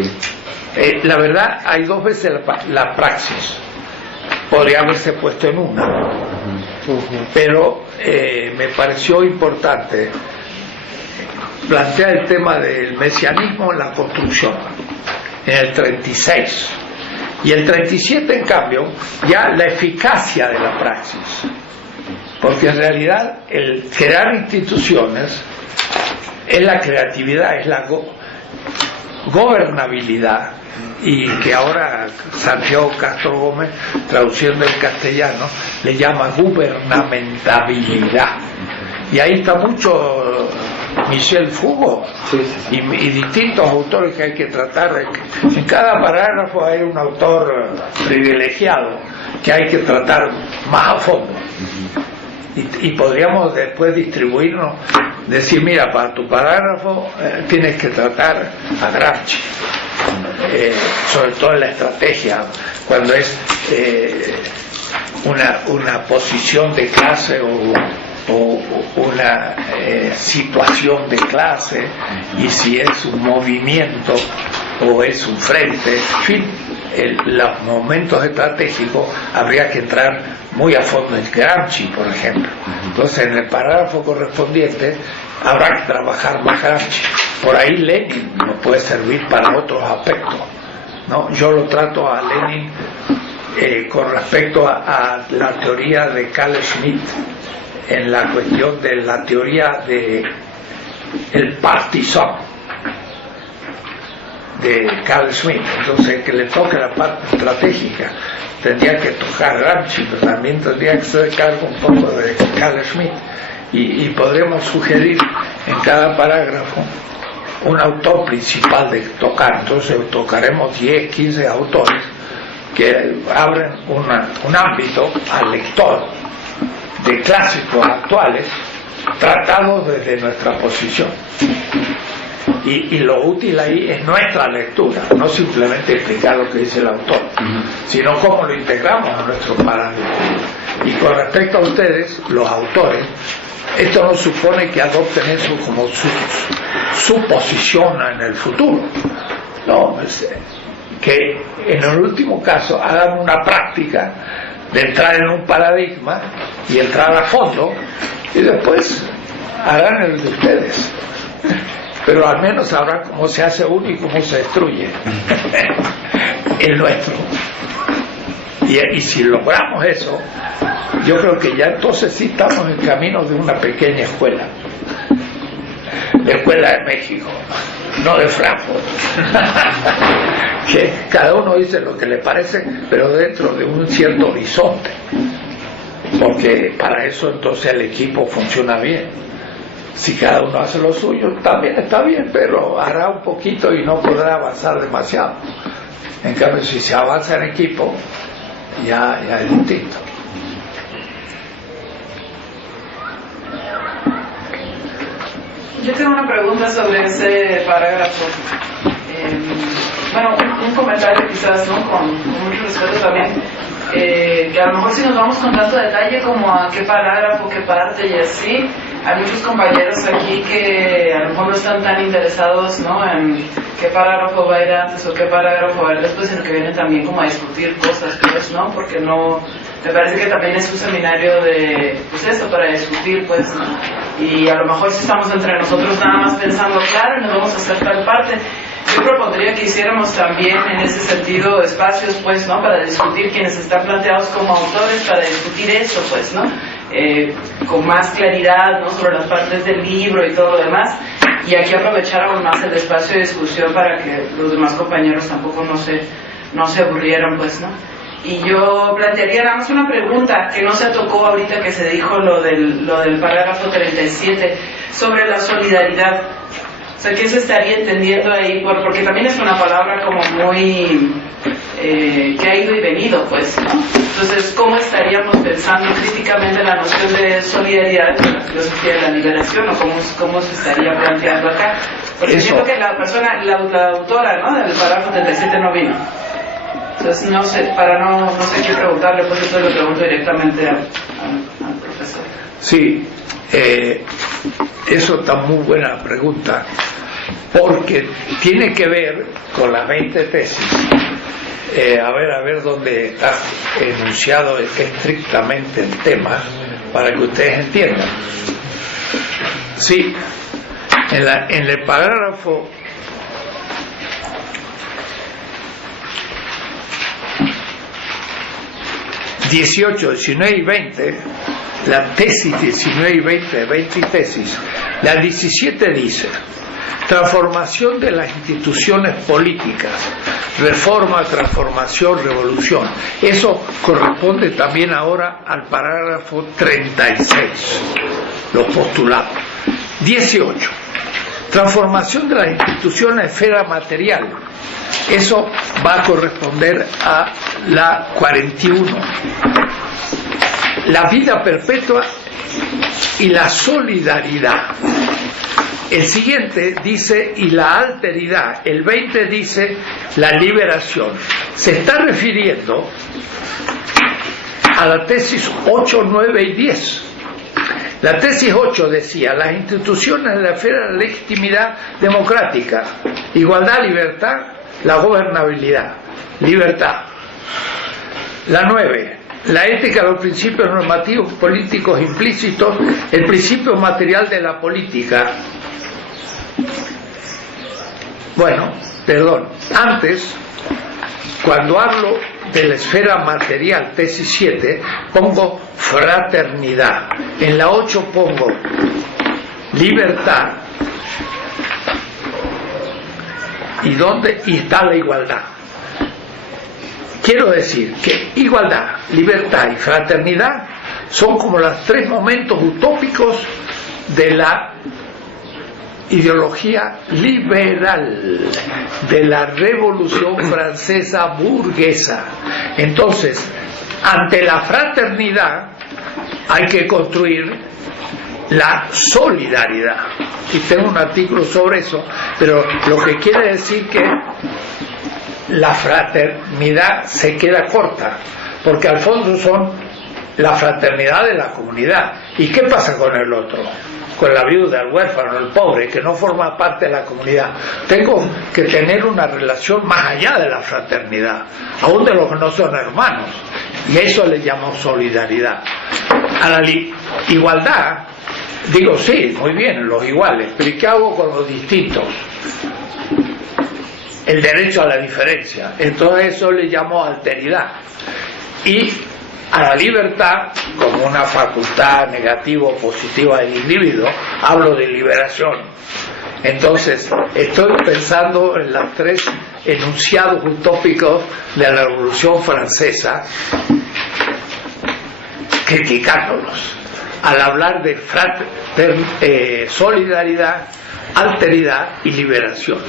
La verdad, hay dos veces la praxis. Podría haberse puesto en una. Pero me pareció importante plantea el tema del mesianismo en la construcción, en el 36. Y el 37, en cambio, ya la eficacia de la praxis. Porque en realidad el crear instituciones es la creatividad, es la gobernabilidad, y que ahora Santiago Castro Gómez, traduciendo el castellano, le llama gubernamentabilidad. Y ahí está mucho Michel Foucault y distintos autores que hay que tratar. En cada parágrafo hay un autor privilegiado que hay que tratar más a fondo. Y podríamos después distribuirnos, decir, mira, para tu parágrafo tienes que tratar a Gramsci, sobre todo en la estrategia, cuando es una posición de clase o una situación de clase, y si es un movimiento o es un frente, en fin, los momentos estratégicos habría que entrar muy a fondo en Gramsci, por ejemplo. Entonces, en el parágrafo correspondiente habrá que trabajar más Gramsci. Por ahí Lenin nos puede servir para otros aspectos, ¿no? Yo lo trato a Lenin con respecto a la teoría de Carl Schmitt, en la cuestión de la teoría de el partisan de Carl Schmitt. Entonces, que le toque la parte estratégica tendría que tocar Gramsci, pero también tendría que ser cargo un poco de Carl Schmitt, y podremos sugerir en cada parágrafo un autor principal de tocar. Entonces tocaremos 10, 15 autores que abren un ámbito al lector de clásicos actuales tratados desde nuestra posición, y lo útil ahí es nuestra lectura, no simplemente explicar lo que dice el autor, sino cómo lo integramos a nuestro paradigma. Y con respecto a ustedes, los autores, esto no supone que adopten eso como su posición en el futuro, no, que en el último caso hagan una práctica de entrar en un paradigma y entrar a fondo, y después harán el de ustedes, pero al menos sabrán cómo se hace uno y cómo se destruye el nuestro. Y si logramos eso, yo creo que ya entonces sí estamos en camino de una pequeña escuela, la Escuela de México, no de Frankfurt, que cada uno dice lo que le parece, pero dentro de un cierto horizonte, porque para eso entonces el equipo funciona bien. Si cada uno hace lo suyo, también está bien, pero hará un poquito y no podrá avanzar demasiado. En cambio, si se avanza en equipo, ya es distinto. Yo tengo una pregunta sobre ese parágrafo. Bueno, un comentario quizás, ¿no? Con mucho respeto también, que a lo mejor si nos vamos con tanto detalle como a qué parágrafo, qué parte y así, hay muchos compañeros aquí que a lo mejor no están tan interesados, ¿no?, en qué parágrafo va a ir antes o qué parágrafo va a ir después, sino que vienen también como a discutir cosas, pues, ¿no? Porque no, me parece que también es un seminario de, pues eso, para discutir, pues, ¿no? Y a lo mejor si estamos entre nosotros nada más pensando, claro, nos vamos a hacer tal parte. Yo propondría que hiciéramos también en ese sentido espacios, pues, ¿no?, para discutir quienes están planteados como autores, para discutir eso, pues, ¿no?, con más claridad, ¿no?, sobre las partes del libro y todo lo demás, y aquí aprovechar aún más el espacio de discusión para que los demás compañeros tampoco no se aburrieran, pues, ¿no? Y yo plantearía nada más una pregunta que no se tocó ahorita que se dijo lo del parágrafo 37 sobre la solidaridad. O sea, ¿qué se estaría entendiendo ahí? Porque también es una palabra como muy que ha ido y venido, pues, ¿no? Entonces, ¿cómo estaríamos pensando críticamente la noción de solidaridad en la filosofía de la liberación, o cómo se estaría planteando acá? Porque siento que la persona, la autora, ¿no?, del parágrafo 37 no vino. Entonces, no sé, no sé qué preguntarle, pues eso lo pregunto directamente al profesor. Sí, eso está muy buena pregunta, porque tiene que ver con las 20 tesis. A ver dónde está enunciado estrictamente el tema para que ustedes entiendan. Sí, En el parágrafo 18, 19 y 20, la tesis 19 y 20 y tesis, la 17 dice: transformación de las instituciones políticas, reforma, transformación, revolución. Eso corresponde también ahora al parágrafo 36, los postulados. 18, transformación de las instituciones en esfera material. Eso va a corresponder a la 41. La vida perpetua y la solidaridad. El siguiente dice, y la alteridad. El 20 dice, la liberación. Se está refiriendo a la tesis 8, 9 y 10. La tesis 8 decía, las instituciones de la esfera de la legitimidad democrática, igualdad, libertad, la gobernabilidad, libertad. La 9, la ética, los principios normativos políticos implícitos, el principio material de la política. Bueno, perdón, antes, cuando hablo de la esfera material, tesis 7, pongo fraternidad. En la 8 pongo libertad. ¿Y dónde está la igualdad? Quiero decir que igualdad, libertad y fraternidad son como los tres momentos utópicos de la ideología liberal, de la Revolución Francesa burguesa. Entonces, ante la fraternidad hay que construir la solidaridad. Y tengo un artículo sobre eso, pero lo que quiere decir que la fraternidad se queda corta, porque al fondo son la fraternidad de la comunidad. ¿Y qué pasa con el otro? Con la viuda, el huérfano, el pobre, que no forma parte de la comunidad. Tengo que tener una relación más allá de la fraternidad, aún de los que no son hermanos, y eso le llamo solidaridad. A la igualdad, digo sí, muy bien, los iguales, pero ¿qué hago con los distintos? El derecho a la diferencia. Entonces eso le llamo alteridad. Y a la libertad, como una facultad negativa o positiva del individuo, hablo de liberación. Entonces, estoy pensando en los tres enunciados utópicos de la Revolución Francesa, criticándolos, al hablar de solidaridad, alteridad y liberación.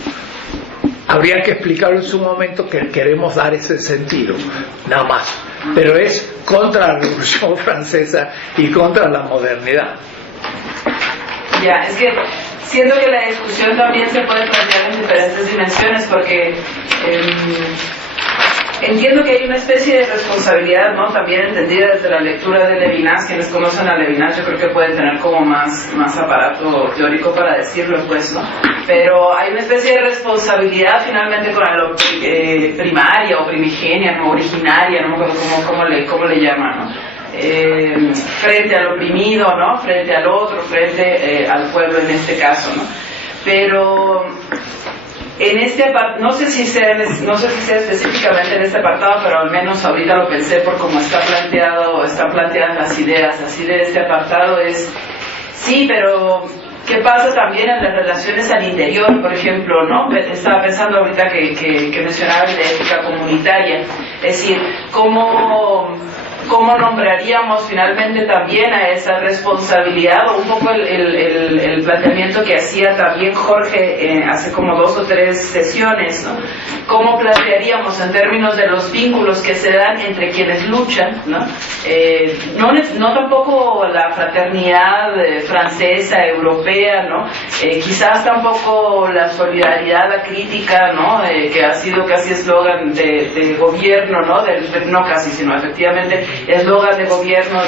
Habría que explicar en su momento que queremos dar ese sentido, nada más. Pero es contra la Revolución Francesa y contra la modernidad. Ya, es que siento que la discusión también se puede plantear en diferentes dimensiones, porque entiendo que hay una especie de responsabilidad, ¿no? También entendida desde la lectura de Levinas. Quienes conocen a Levinas yo creo que pueden tener como más aparato teórico para decirlo, pues, ¿no? Pero hay una especie de responsabilidad finalmente con lo primaria o primigenia, ¿no? Originaria, no me acuerdo cómo le llaman, ¿no? Frente al oprimido, ¿no? Frente al otro, frente al pueblo en este caso, ¿no? Pero en este apartado, no sé si sea específicamente en este apartado, pero al menos ahorita lo pensé por cómo están planteadas las ideas así de este apartado, es sí, pero ¿qué pasa también en las relaciones al interior, por ejemplo, ¿no? Estaba pensando ahorita que mencionabas de ética comunitaria, es decir, ¿cómo nombraríamos finalmente también a esa responsabilidad? O un poco el planteamiento que hacía también Jorge hace como 2 o 3 sesiones, ¿no? ¿Cómo plantearíamos en términos de los vínculos que se dan entre quienes luchan, ¿no? No tampoco la fraternidad francesa, europea, ¿no? Quizás tampoco la solidaridad, la crítica, ¿no? Que ha sido casi eslogan de gobierno, ¿no? No casi, sino efectivamente eslogan de gobierno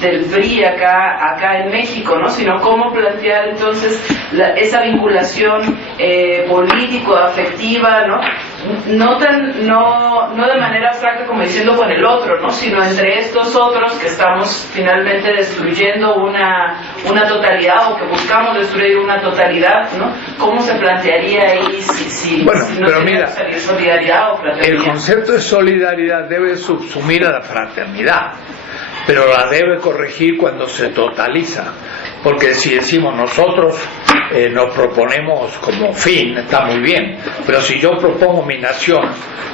del PRI acá en México, ¿no? Sino cómo plantear entonces esa vinculación político-afectiva, ¿no? no de manera abstracta como diciendo con el otro, ¿no? Sino entre estos otros que estamos finalmente destruyendo una totalidad, o que buscamos destruir una totalidad, ¿no? ¿Cómo se plantearía ahí si no pero mira, solidaridad o fraternidad? El concepto de solidaridad debe subsumir a la fraternidad, pero la debe corregir cuando se totaliza, porque si decimos nosotros nos proponemos como fin, está muy bien, pero si yo propongo mi nación,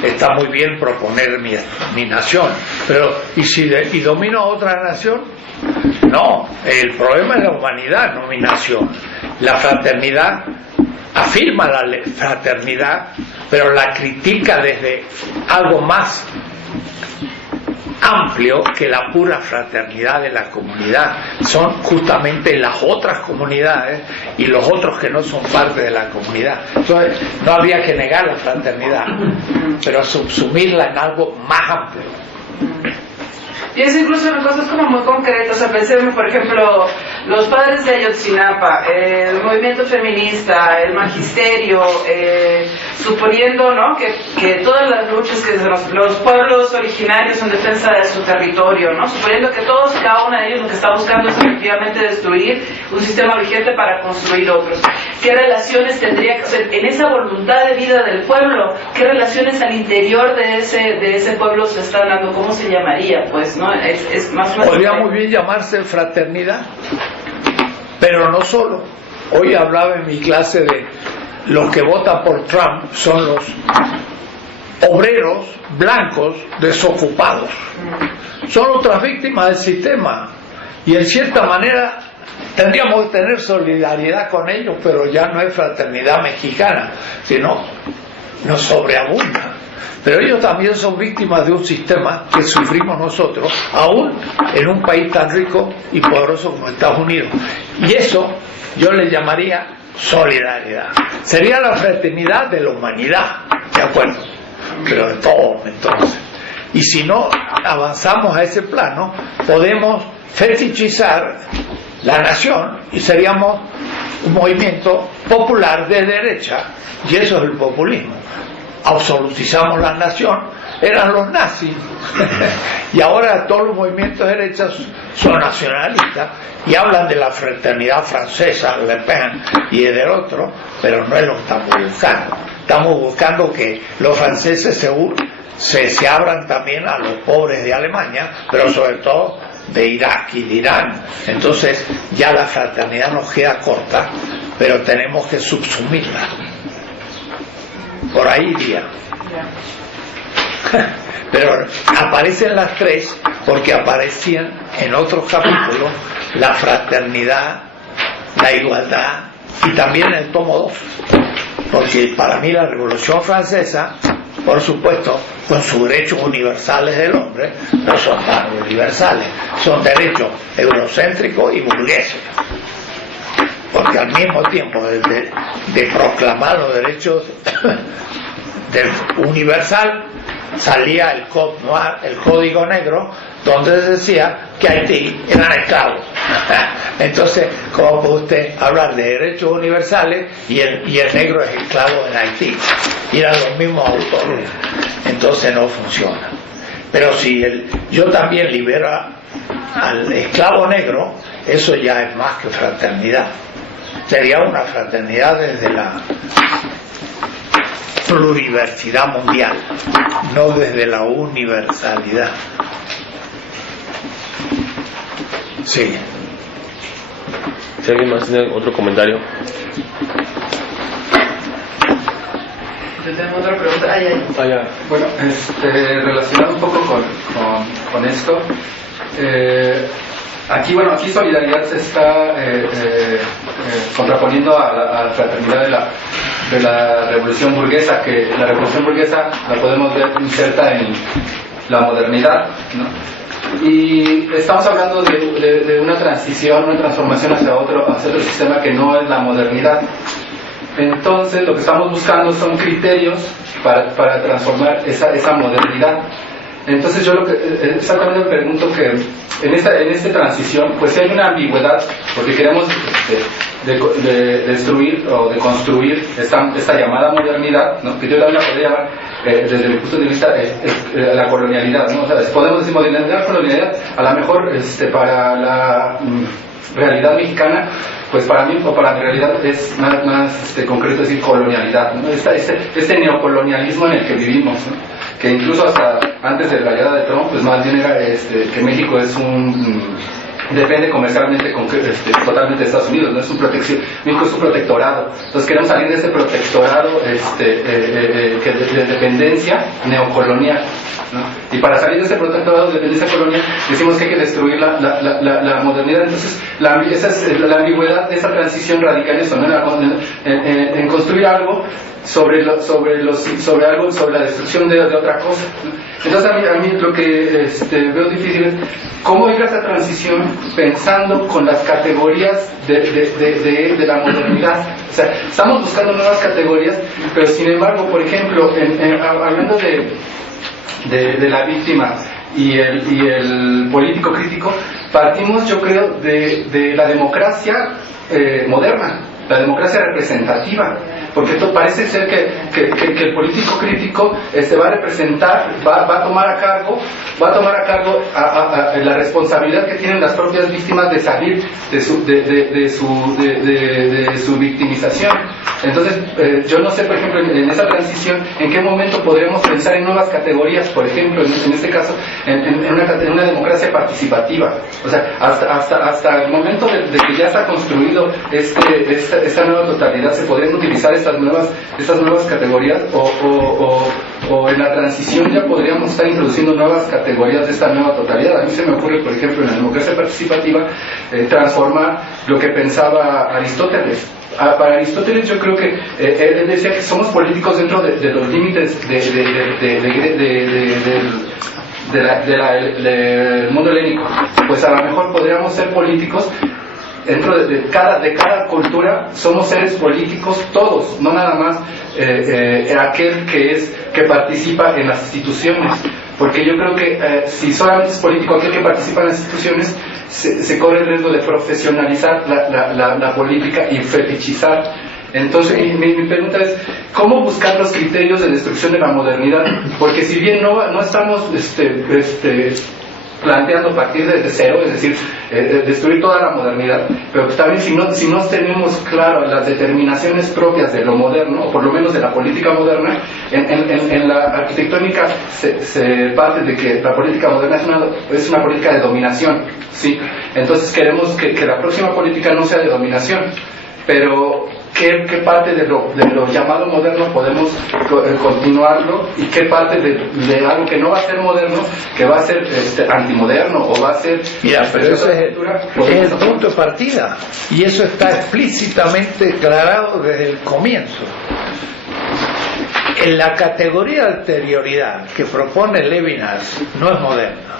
está muy bien proponer mi nación, pero ¿y domino a otra nación? No, el problema es la humanidad, no mi nación. La fraternidad afirma la fraternidad, pero la critica desde algo más amplio que la pura fraternidad de la comunidad. Son justamente las otras comunidades y los otros que no son parte de la comunidad. Entonces no habría que negar la fraternidad, pero subsumirla en algo más amplio. Y es incluso en cosas como muy concretas. O sea, pensemos, por ejemplo, los padres de Ayotzinapa, el movimiento feminista, el magisterio, suponiendo, ¿no?, que todas las luchas que los pueblos originarios en defensa de su territorio, ¿no?, suponiendo que todos y cada uno de ellos lo que está buscando es efectivamente destruir un sistema vigente para construir otros. ¿Qué relaciones tendría que ser en esa voluntad de vida del pueblo? ¿Qué relaciones al interior de ese pueblo se están dando? ¿Cómo se llamaría? Pues, ¿no? Es más fácil. Podría muy bien llamarse fraternidad, pero no solo. Hoy hablaba en mi clase de los que votan por Trump son los obreros blancos desocupados. Son otras víctimas del sistema y en cierta manera tendríamos que tener solidaridad con ellos, pero ya no es fraternidad mexicana, sino nos sobreabunda. Pero ellos también son víctimas de un sistema que sufrimos nosotros, aún en un país tan rico y poderoso como Estados Unidos. Y eso yo le llamaría solidaridad. Sería la fraternidad de la humanidad, ¿de acuerdo? Pero de todos, entonces. Y si no avanzamos a ese plano, podemos fetichizar la nación y seríamos un movimiento popular de derecha, y eso es el populismo. Absolutizamos la nación, eran los nazis y ahora todos los movimientos de derecha son nacionalistas y hablan de la fraternidad francesa, Le Pen y del otro, pero no es lo que estamos buscando. Estamos buscando que los franceses se abran también a los pobres de Alemania, pero sobre todo de Irak y de Irán. Entonces ya la fraternidad nos queda corta, pero tenemos que subsumirla. Por ahí iría. Pero aparecen las tres porque aparecían en otros capítulos la fraternidad, la igualdad y también el tomo 2. Porque para mí la Revolución Francesa, por supuesto, con sus derechos universales del hombre, no son tan universales, son derechos eurocéntricos y burgueses. Porque al mismo tiempo de proclamar los derechos del universal, salía el Code Noir, el Código Negro, donde se decía que Haití eran esclavos. Entonces, ¿cómo puede usted hablar de derechos universales y el negro es esclavo en Haití? Y eran los mismos autores. Entonces no funciona. Pero si yo también libero al esclavo negro, eso ya es más que fraternidad. Sería una fraternidad desde la pluriversidad mundial, no desde la universalidad. Sí. Si alguien más tiene otro comentario. Yo tengo otra pregunta. Bueno, relacionado un poco con esto, aquí solidaridad se está contraponiendo a la fraternidad de la revolución burguesa, que la revolución burguesa la podemos ver inserta en la modernidad, ¿no? Y estamos hablando de una transición, una transformación hacia otro sistema que no es la modernidad. Entonces lo que estamos buscando son criterios para transformar esa modernidad. Entonces yo exactamente me pregunto que en esta transición pues hay una ambigüedad, porque queremos de destruir o de construir esta llamada modernidad, ¿no? Que yo también la podría llamar desde mi punto de vista la colonialidad, ¿no? O sea, podemos decir modernidad, colonialidad, a lo mejor para la realidad mexicana, pues para mí o para mi realidad es más concreto decir colonialidad, ¿no? Este neocolonialismo en el que vivimos, ¿no? Que incluso hasta antes de la llegada de Trump, pues más bien era que México es depende comercialmente totalmente de Estados Unidos, no es un protección, México es un protectorado, entonces queremos salir de ese protectorado de dependencia neocolonial, ¿no? Y para salir de ese protectorado de dependencia colonial decimos que hay que destruir la modernidad. Entonces esa es la ambigüedad de esa transición radical, eso, ¿no? En construir algo sobre la destrucción de otra cosa, ¿no? Entonces a mí lo que veo difícil es cómo ir a esa transición pensando con las categorías de la modernidad. O sea, estamos buscando nuevas categorías, pero sin embargo, por ejemplo, hablando de la víctima y el político crítico, partimos, yo creo, de la democracia moderna, la democracia representativa, porque parece ser que el político crítico va a representar, va a tomar a cargo la responsabilidad que tienen las propias víctimas de salir de su victimización. Entonces, yo no sé, por ejemplo, en esa transición, en qué momento podremos pensar en nuevas categorías, por ejemplo, en este caso, en una democracia participativa. O sea, hasta el momento de que ya está construido esta nueva totalidad, se podrían utilizar estas nuevas categorías, o en la transición ya podríamos estar introduciendo nuevas categorías de esta nueva totalidad. A mí se me ocurre, por ejemplo, en la democracia participativa, transformar lo que pensaba Aristóteles. Para Aristóteles, yo creo que él decía que somos políticos dentro de los límites del mundo helénico. Pues a lo mejor podríamos ser políticos dentro de cada cultura. Somos seres políticos todos, no nada más aquel que participa en las instituciones, porque yo creo que si solamente es político aquel que participa en las instituciones, se corre el riesgo de profesionalizar la política y fetichizar. Entonces mi pregunta es, ¿cómo buscar los criterios de destrucción de la modernidad? Porque si bien no estamos planteando partir desde cero, es decir, destruir toda la modernidad, pero también si no tenemos claro las determinaciones propias de lo moderno, o por lo menos de la política moderna, en la arquitectónica se parte de que la política moderna es una política de dominación, ¿sí? Entonces queremos que la próxima política no sea de dominación, pero ¿qué parte de lo llamado moderno podemos continuarlo, y qué parte de algo que no va a ser moderno, que va a ser antimoderno, o va a ser... Mira, pero eso es el punto de partida, y eso está explícitamente declarado desde el comienzo. En la categoría de anterioridad que propone Levinas no es moderna.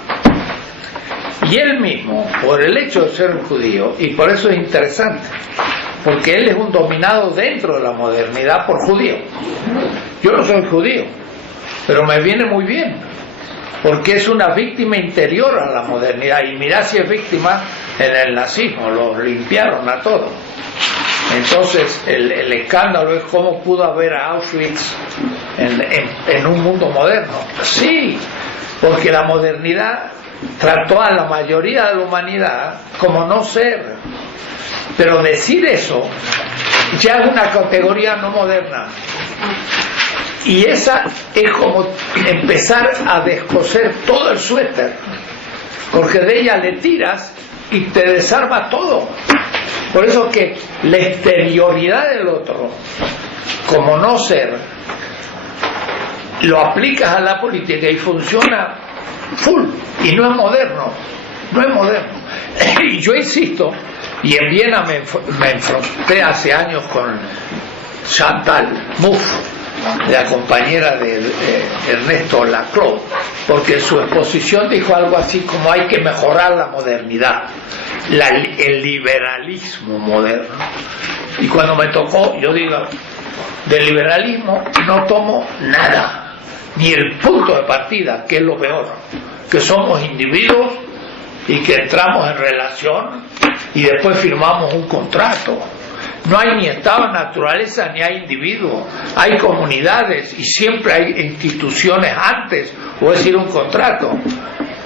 Y él mismo, por el hecho de ser un judío, y por eso es interesante, porque él es un dominado dentro de la modernidad por judío. Yo no soy judío, pero me viene muy bien, porque es una víctima interior a la modernidad. Y mirá si es víctima en el nazismo, los limpiaron a todos. Entonces el escándalo es cómo pudo haber a Auschwitz en un mundo moderno. Sí, porque la modernidad trató a la mayoría de la humanidad como no ser. Pero decir eso ya es una categoría no moderna. Y esa es como empezar a descoser todo el suéter, porque de ella le tiras y te desarma todo. Por eso que la exterioridad del otro, como no ser, lo aplicas a la política y funciona full, y no es moderno, no es moderno. Y yo insisto, y en Viena me enfrenté hace años con Chantal Mouffe, la compañera de Ernesto Laclau, porque en su exposición dijo algo así como hay que mejorar la modernidad, el liberalismo moderno. Y cuando me tocó, yo digo, del liberalismo no tomo nada, ni el punto de partida, que es lo peor, que somos individuos y que entramos en relación y después firmamos un contrato. No hay ni estado de naturaleza ni hay individuos, hay comunidades y siempre hay instituciones antes, o es decir, un contrato.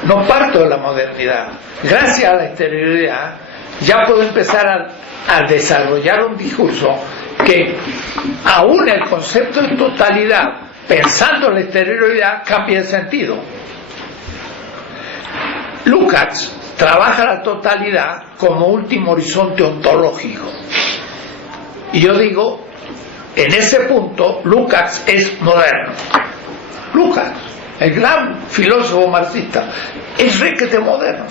No parto de la modernidad. Gracias a la exterioridad ya puedo empezar a desarrollar un discurso que aún el concepto de totalidad, pensando en la exterioridad, cambia de sentido. Lukács trabaja la totalidad como último horizonte ontológico. Y yo digo, en ese punto, Lukács es moderno. Lukács, el gran filósofo marxista, es requete moderno.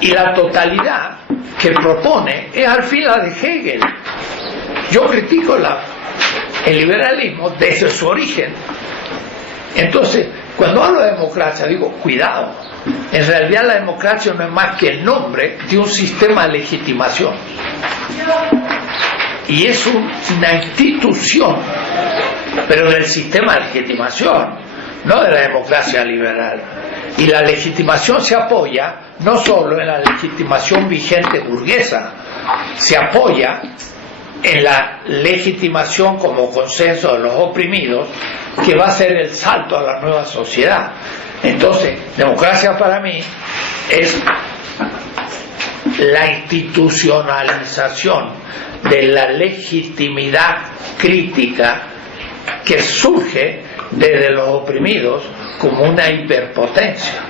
Y la totalidad que propone es al fin la de Hegel. Yo critico el liberalismo desde su origen. Entonces, cuando hablo de democracia, digo, cuidado. En realidad la democracia no es más que el nombre de un sistema de legitimación. Y es una institución, pero del sistema de legitimación, no de la democracia liberal. Y la legitimación se apoya no solo en la legitimación vigente burguesa, se apoya en la legitimación como consenso de los oprimidos, que va a ser el salto a la nueva sociedad. Entonces, democracia para mí es la institucionalización de la legitimidad crítica que surge desde los oprimidos como una hiperpotencia.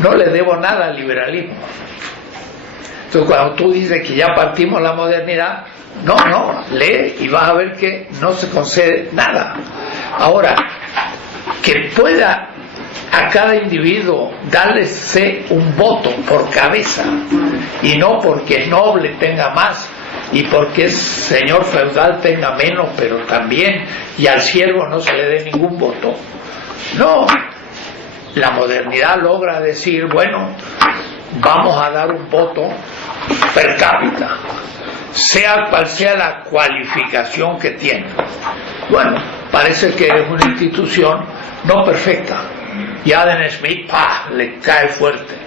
No le debo nada al liberalismo. Entonces, cuando tú dices que ya partimos la modernidad, no, lee y vas a ver que no se concede nada. Ahora, que pueda a cada individuo darle un voto por cabeza, y no porque es noble tenga más y porque es señor feudal tenga menos, pero también, y al siervo no se le dé ningún voto. No, la modernidad logra decir, bueno, vamos a dar un voto per cápita, sea cual sea la cualificación que tiene. Bueno, parece que es una institución no perfecta, y Adam Smith le cae fuerte.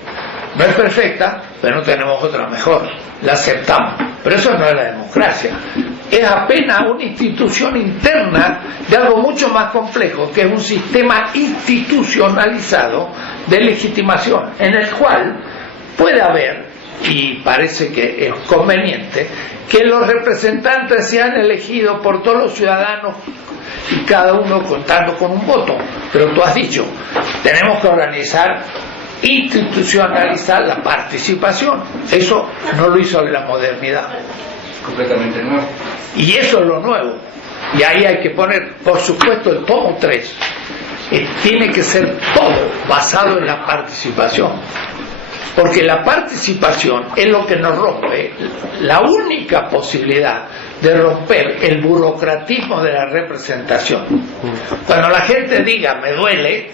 No es perfecta, pero no tenemos otra mejor, la aceptamos. Pero eso no es la democracia, es apenas una institución interna de algo mucho más complejo, que es un sistema institucionalizado de legitimación, en el cual puede haber, y parece que es conveniente, que los representantes sean elegidos por todos los ciudadanos y cada uno contando con un voto. Pero tú has dicho, tenemos que organizar, institucionalizar la participación. Eso no lo hizo la modernidad. Completamente nuevo. Y eso es lo nuevo. Y ahí hay que poner, por supuesto, el tomo 3. Tiene que ser todo basado en la participación. Porque la participación es lo que nos rompe, la única posibilidad de romper el burocratismo de la representación. Cuando la gente diga me duele,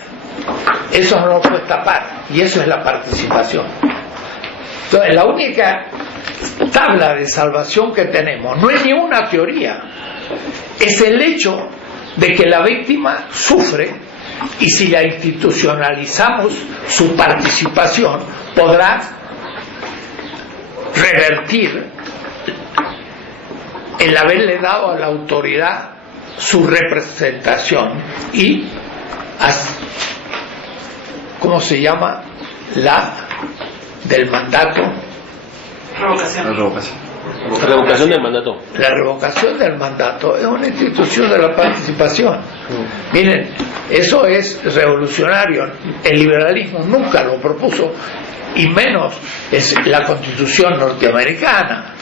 eso no lo puede tapar, y eso es la participación. Entonces, la única tabla de salvación que tenemos no es ni una teoría, es el hecho de que la víctima sufre, y si la institucionalizamos su participación, podrá revertir el haberle dado a la autoridad su representación y, ¿cómo se llama? La del mandato. Revocación del mandato. La revocación del mandato es una institución de la participación. Miren, eso es revolucionario. El liberalismo nunca lo propuso, y menos es la Constitución norteamericana.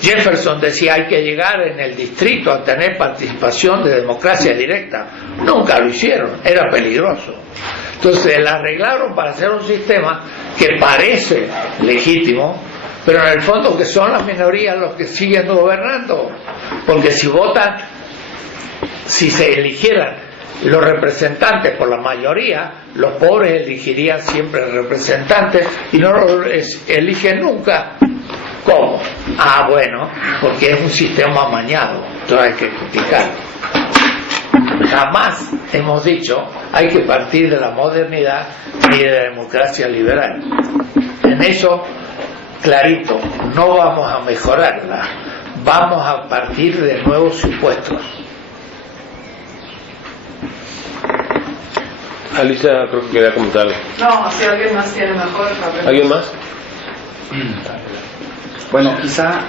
Jefferson decía hay que llegar en el distrito a tener participación de democracia directa. Nunca lo hicieron, era peligroso. Entonces la arreglaron para hacer un sistema que parece legítimo, pero en el fondo que son las minorías los que siguen gobernando. Porque si votan, si se eligieran los representantes por la mayoría, los pobres elegirían siempre representantes y no los eligen nunca. ¿Cómo? Bueno, porque es un sistema amañado, entonces hay que criticarlo. Jamás hemos dicho hay que partir de la modernidad ni de la democracia liberal. En eso clarito, no vamos a mejorarla, vamos a partir de nuevos supuestos. Alicia, creo que quería comentar algo. No, si alguien más tiene mejor. ¿Alguien más? Bueno, quizá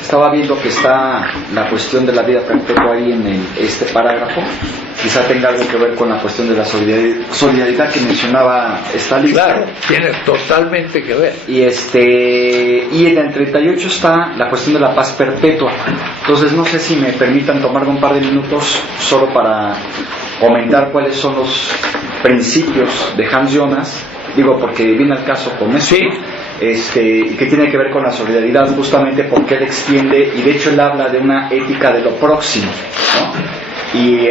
estaba viendo que está la cuestión de la vida perpetua ahí en este parágrafo. Quizá tenga algo que ver con la cuestión de la solidaridad que mencionaba Stalin. Claro, tiene totalmente que ver. Y en el 38 está la cuestión de la paz perpetua. Entonces no sé si me permitan tomarme un par de minutos solo para comentar cuáles son los principios de Hans Jonas. Digo, porque viene al caso con eso. Sí. Y que tiene que ver con la solidaridad, justamente porque él extiende, y de hecho él habla de una ética de lo próximo, ¿no? Y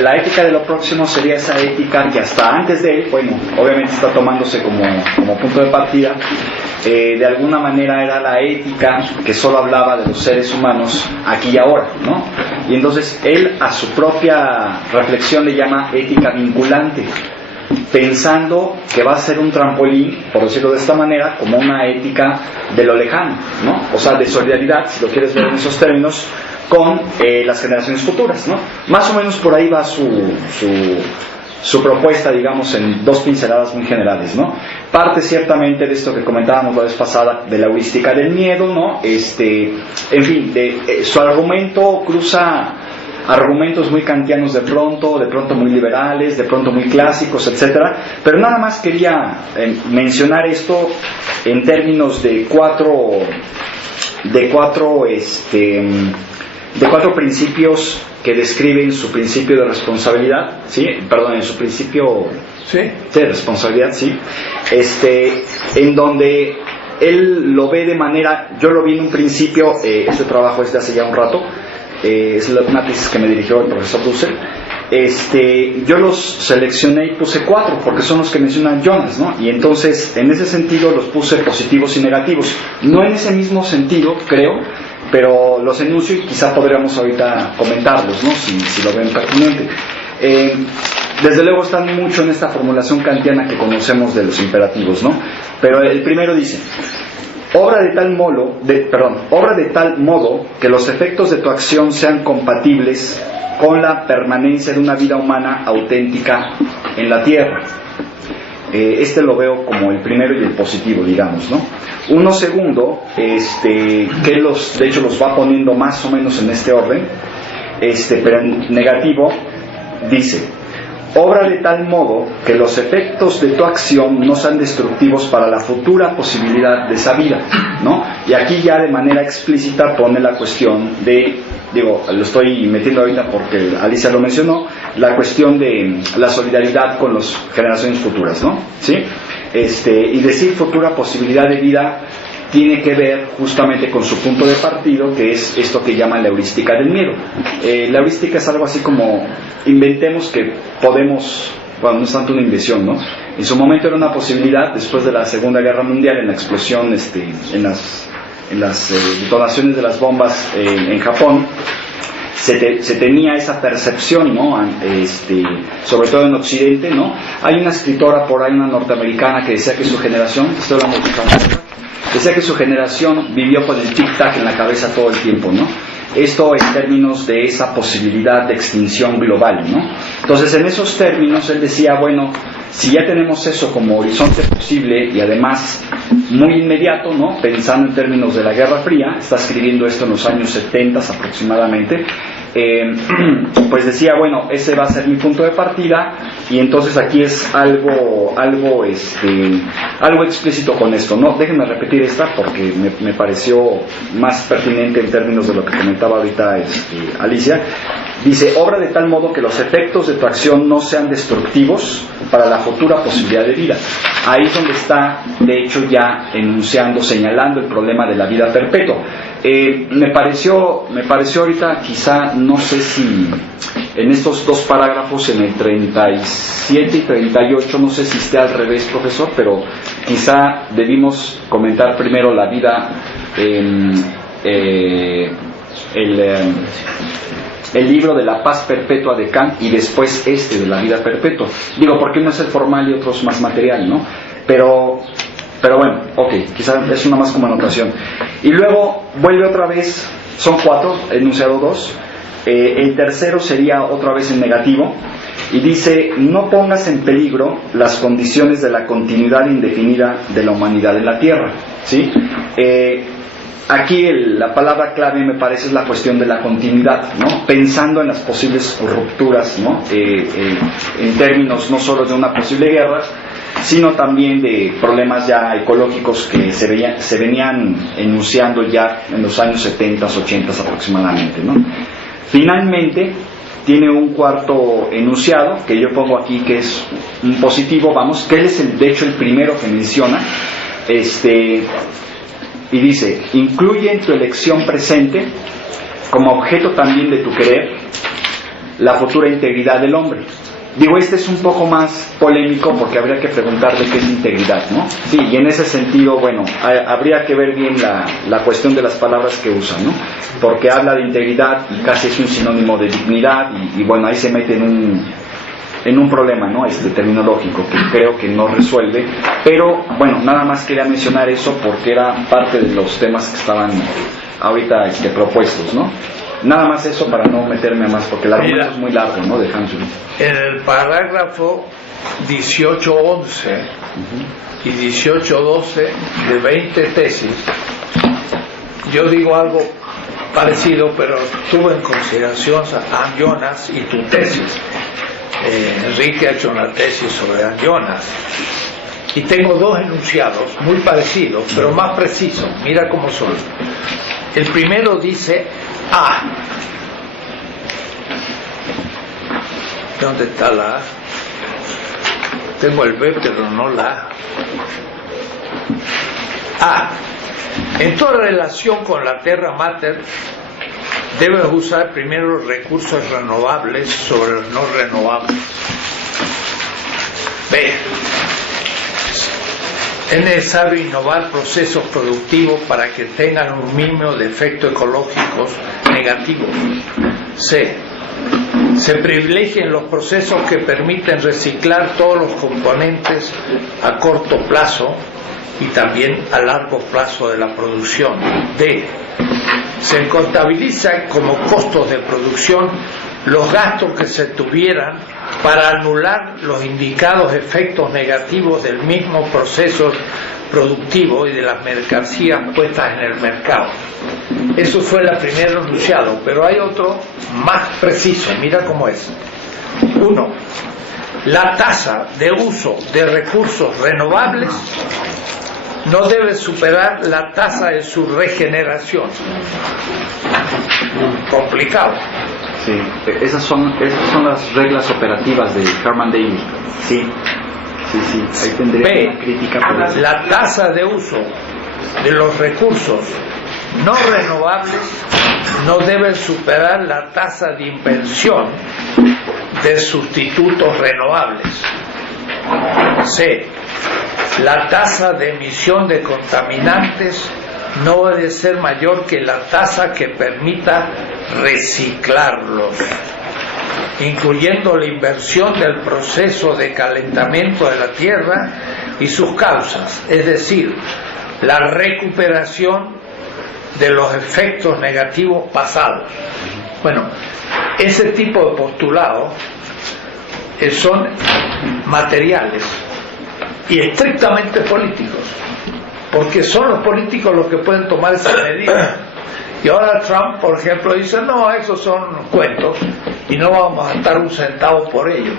la ética de lo próximo sería esa ética que hasta antes de él, bueno, obviamente está tomándose como punto de partida, de alguna manera era la ética que solo hablaba de los seres humanos aquí y ahora, ¿no? Y entonces él a su propia reflexión le llama ética vinculante, pensando que va a ser un trampolín, por decirlo de esta manera, como una ética de lo lejano, ¿no? O sea, de solidaridad, si lo quieres ver en esos términos, con las generaciones futuras, ¿no? Más o menos por ahí va su propuesta, digamos, en dos pinceladas muy generales, ¿no? Parte ciertamente de esto que comentábamos la vez pasada, de la heurística del miedo, ¿no? En fin, su argumento cruza argumentos muy kantianos de pronto muy liberales, de pronto muy clásicos, etcétera. Pero nada más quería mencionar esto en términos de cuatro principios que describen su principio de responsabilidad, ¿sí? Perdón, en su principio de responsabilidad, ¿sí? En donde él lo ve de manera, yo lo vi en un principio, este trabajo es de hace ya un rato, es una tesis que me dirigió el profesor Dussel. Yo los seleccioné y puse 4 porque son los que menciona Jonas, ¿no? Y entonces en ese sentido los puse positivos y negativos, no en ese mismo sentido, creo, pero los enuncio y quizá podríamos ahorita comentarlos, ¿no? Si lo ven pertinente. Desde luego están mucho en esta formulación kantiana que conocemos de los imperativos, ¿no? Pero el primero dice: obra de tal modo que los efectos de tu acción sean compatibles con la permanencia de una vida humana auténtica en la tierra. Lo veo como el primero y el positivo, digamos, ¿no? Uno segundo, que de hecho los va poniendo más o menos en este orden, pero en negativo, dice: obra de tal modo que los efectos de tu acción no sean destructivos para la futura posibilidad de esa vida, ¿no? Y aquí ya de manera explícita pone la cuestión de, lo estoy metiendo ahorita porque Alicia lo mencionó, la cuestión de la solidaridad con las generaciones futuras, ¿no? ¿Sí? Y decir futura posibilidad de vida tiene que ver justamente con su punto de partido, que es esto que llama la heurística del miedo. La heurística es algo así como inventemos que podemos, bueno, no es tanto una invención, ¿no? En su momento era una posibilidad, después de la Segunda Guerra Mundial, en la explosión, en las detonaciones de las bombas en Japón, se tenía esa percepción, ¿no? Sobre todo en Occidente, ¿no? Hay una escritora por ahí, una norteamericana, que decía que su generación, estoy hablando de decía que su generación vivió con el tic-tac en la cabeza todo el tiempo, ¿no? Esto en términos de esa posibilidad de extinción global, ¿no? Entonces, en esos términos, él decía, bueno, si ya tenemos eso como horizonte posible y además muy inmediato, ¿no? Pensando en términos de la Guerra Fría, está escribiendo esto en los años 70 aproximadamente, pues decía, bueno, ese va a ser mi punto de partida, y entonces aquí es algo explícito con esto, ¿no? Déjenme repetir esta porque me pareció más pertinente en términos de lo que comentaba ahorita Alicia. Dice: obra de tal modo que los efectos de tu acción no sean destructivos para la futura posibilidad de vida. Ahí es donde está, de hecho, ya enunciando, señalando el problema de la vida perpetua. Me pareció ahorita, quizá, no sé si en estos dos parágrafos, en el 37 y 38, no sé si esté al revés, profesor, pero quizá debimos comentar primero la vida, el libro de la paz perpetua de Kant y después de la vida perpetua. Digo, porque uno es el formal y otro es más material, ¿no? Pero bueno, ok, quizás es una más como anotación. Y luego vuelve otra vez, son 4, enunciado 2. El tercero sería otra vez en negativo. Y dice, no pongas en peligro las condiciones de la continuidad indefinida de la humanidad en la Tierra, ¿sí? Aquí la palabra clave me parece es la cuestión de la continuidad, ¿no? Pensando en las posibles rupturas, ¿no? En términos no solo de una posible guerra, sino también de problemas ya ecológicos que se venían enunciando ya en los años 70, 80 aproximadamente, ¿no? Finalmente, tiene un cuarto enunciado, que yo pongo aquí que es un positivo, vamos, que él es de hecho el primero que menciona, y dice, incluye en tu elección presente, como objeto también de tu querer, la futura integridad del hombre. Digo, este es un poco más polémico porque habría que preguntarle qué es integridad, ¿no? Sí, y en ese sentido, bueno, habría que ver bien la cuestión de las palabras que usa, ¿no? Porque habla de integridad y casi es un sinónimo de dignidad y bueno, ahí se mete en un problema, ¿no? Terminológico que creo que no resuelve, pero bueno, nada más quería mencionar eso porque era parte de los temas que estaban ahorita propuestos, ¿no? Nada más eso para no meterme más, porque el argumento es muy largo, ¿no? De Hansel. En el parágrafo 18.11 y 18.12 de 20 tesis, yo digo algo parecido, pero tuve en consideración a Jonas y tu tesis. Enrique ha hecho una tesis sobre Jonas. Y tengo 2 enunciados muy parecidos, pero más precisos. Mira cómo son. El primero dice A. ¿Dónde está la A? Tengo el B, pero no la A. A. En toda relación con la Terra Mater, debes usar primero los recursos renovables sobre los no renovables. B. Es necesario innovar procesos productivos para que tengan un mínimo de efectos ecológicos negativos. C. Se privilegien los procesos que permiten reciclar todos los componentes a corto plazo y también a largo plazo de la producción. D. Se contabilizan como costos de producción los gastos que se tuvieran para anular los indicados efectos negativos del mismo proceso productivo y de las mercancías puestas en el mercado. Eso fue el primer enunciado, pero hay otro más preciso, mira cómo es. 1. La tasa de uso de recursos renovables no debe superar la tasa de su regeneración. Complicado. Sí, esas son las reglas operativas de Herman Daly. Sí, ahí tendría una crítica por eso. La tasa de uso de los recursos no renovables no debe superar la tasa de inversión de sustitutos renovables. C. La tasa de emisión de contaminantes no debe ser mayor que la tasa que permita reciclarlos, incluyendo la inversión del proceso de calentamiento de la Tierra y sus causas, es decir, la recuperación de los efectos negativos pasados. Bueno, ese tipo de postulados son materiales y estrictamente políticos, porque son los políticos los que pueden tomar esas medidas. Y ahora Trump, por ejemplo, dice, no, esos son cuentos y no vamos a gastar un centavo por ello.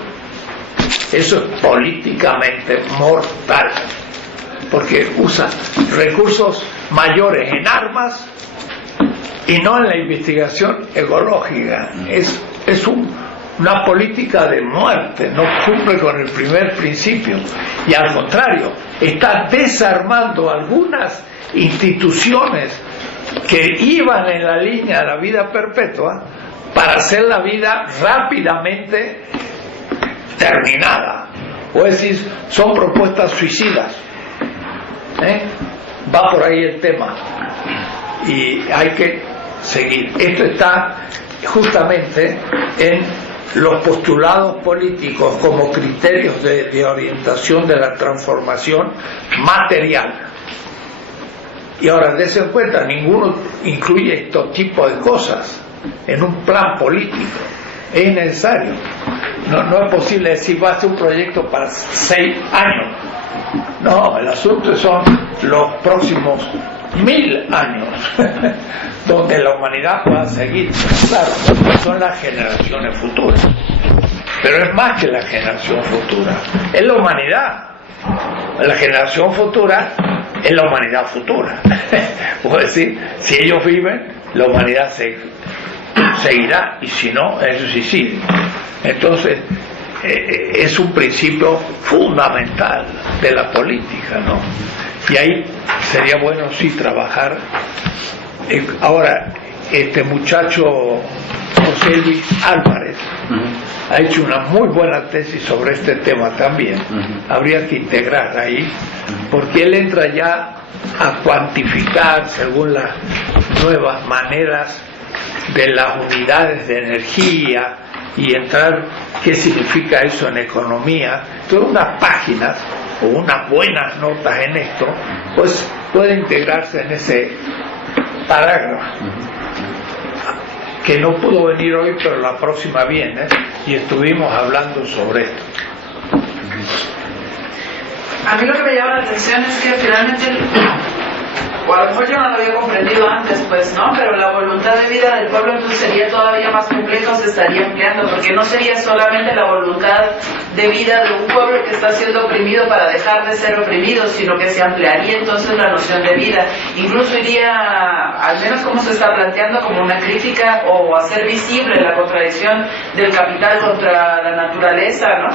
Eso es políticamente mortal, porque usa recursos mayores en armas y no en la investigación ecológica. Es una política de muerte, no cumple con el primer principio y al contrario, está desarmando algunas instituciones que iban en la línea de la vida perpetua para hacer la vida rápidamente terminada. O es decir, son propuestas suicidas. Va por ahí el tema y hay que seguir. Esto está justamente en los postulados políticos como criterios de orientación de la transformación material. Y ahora, dense en cuenta, ninguno incluye estos tipos de cosas en un plan político. Es innecesario. No es posible decir, va a ser un proyecto para 6 años. No, el asunto son los próximos 1000 años, donde la humanidad pueda seguir. Claro, son las generaciones futuras. Pero es más que la generación futura, es la humanidad. La generación futura es la humanidad futura. Puedo decir, si ellos viven, la humanidad seguirá, y si no, es suicidio. Entonces, es un principio fundamental de la política, ¿no? Y ahí sería bueno sí trabajar. Ahora, este muchacho José Luis Álvarez ha hecho una muy buena tesis sobre este tema también. Habría que integrar ahí, porque él entra ya a cuantificar según las nuevas maneras de las unidades de energía y entrar qué significa eso en economía. Todas unas páginas o unas buenas notas en esto, pues puede integrarse en ese parágrafo, que no pudo venir hoy, pero la próxima viene, y estuvimos hablando sobre esto. A mí lo que me llama la atención es que finalmente, o a lo mejor yo no lo había comprendido antes, pues, ¿no? Pero la voluntad de vida del pueblo entonces sería todavía más compleja, o se estaría ampliando, porque no sería solamente la voluntad de vida de un pueblo que está siendo oprimido para dejar de ser oprimido, sino que se ampliaría entonces la noción de vida. Incluso iría, al menos como se está planteando, como una crítica o hacer visible la contradicción del capital contra la naturaleza, ¿no?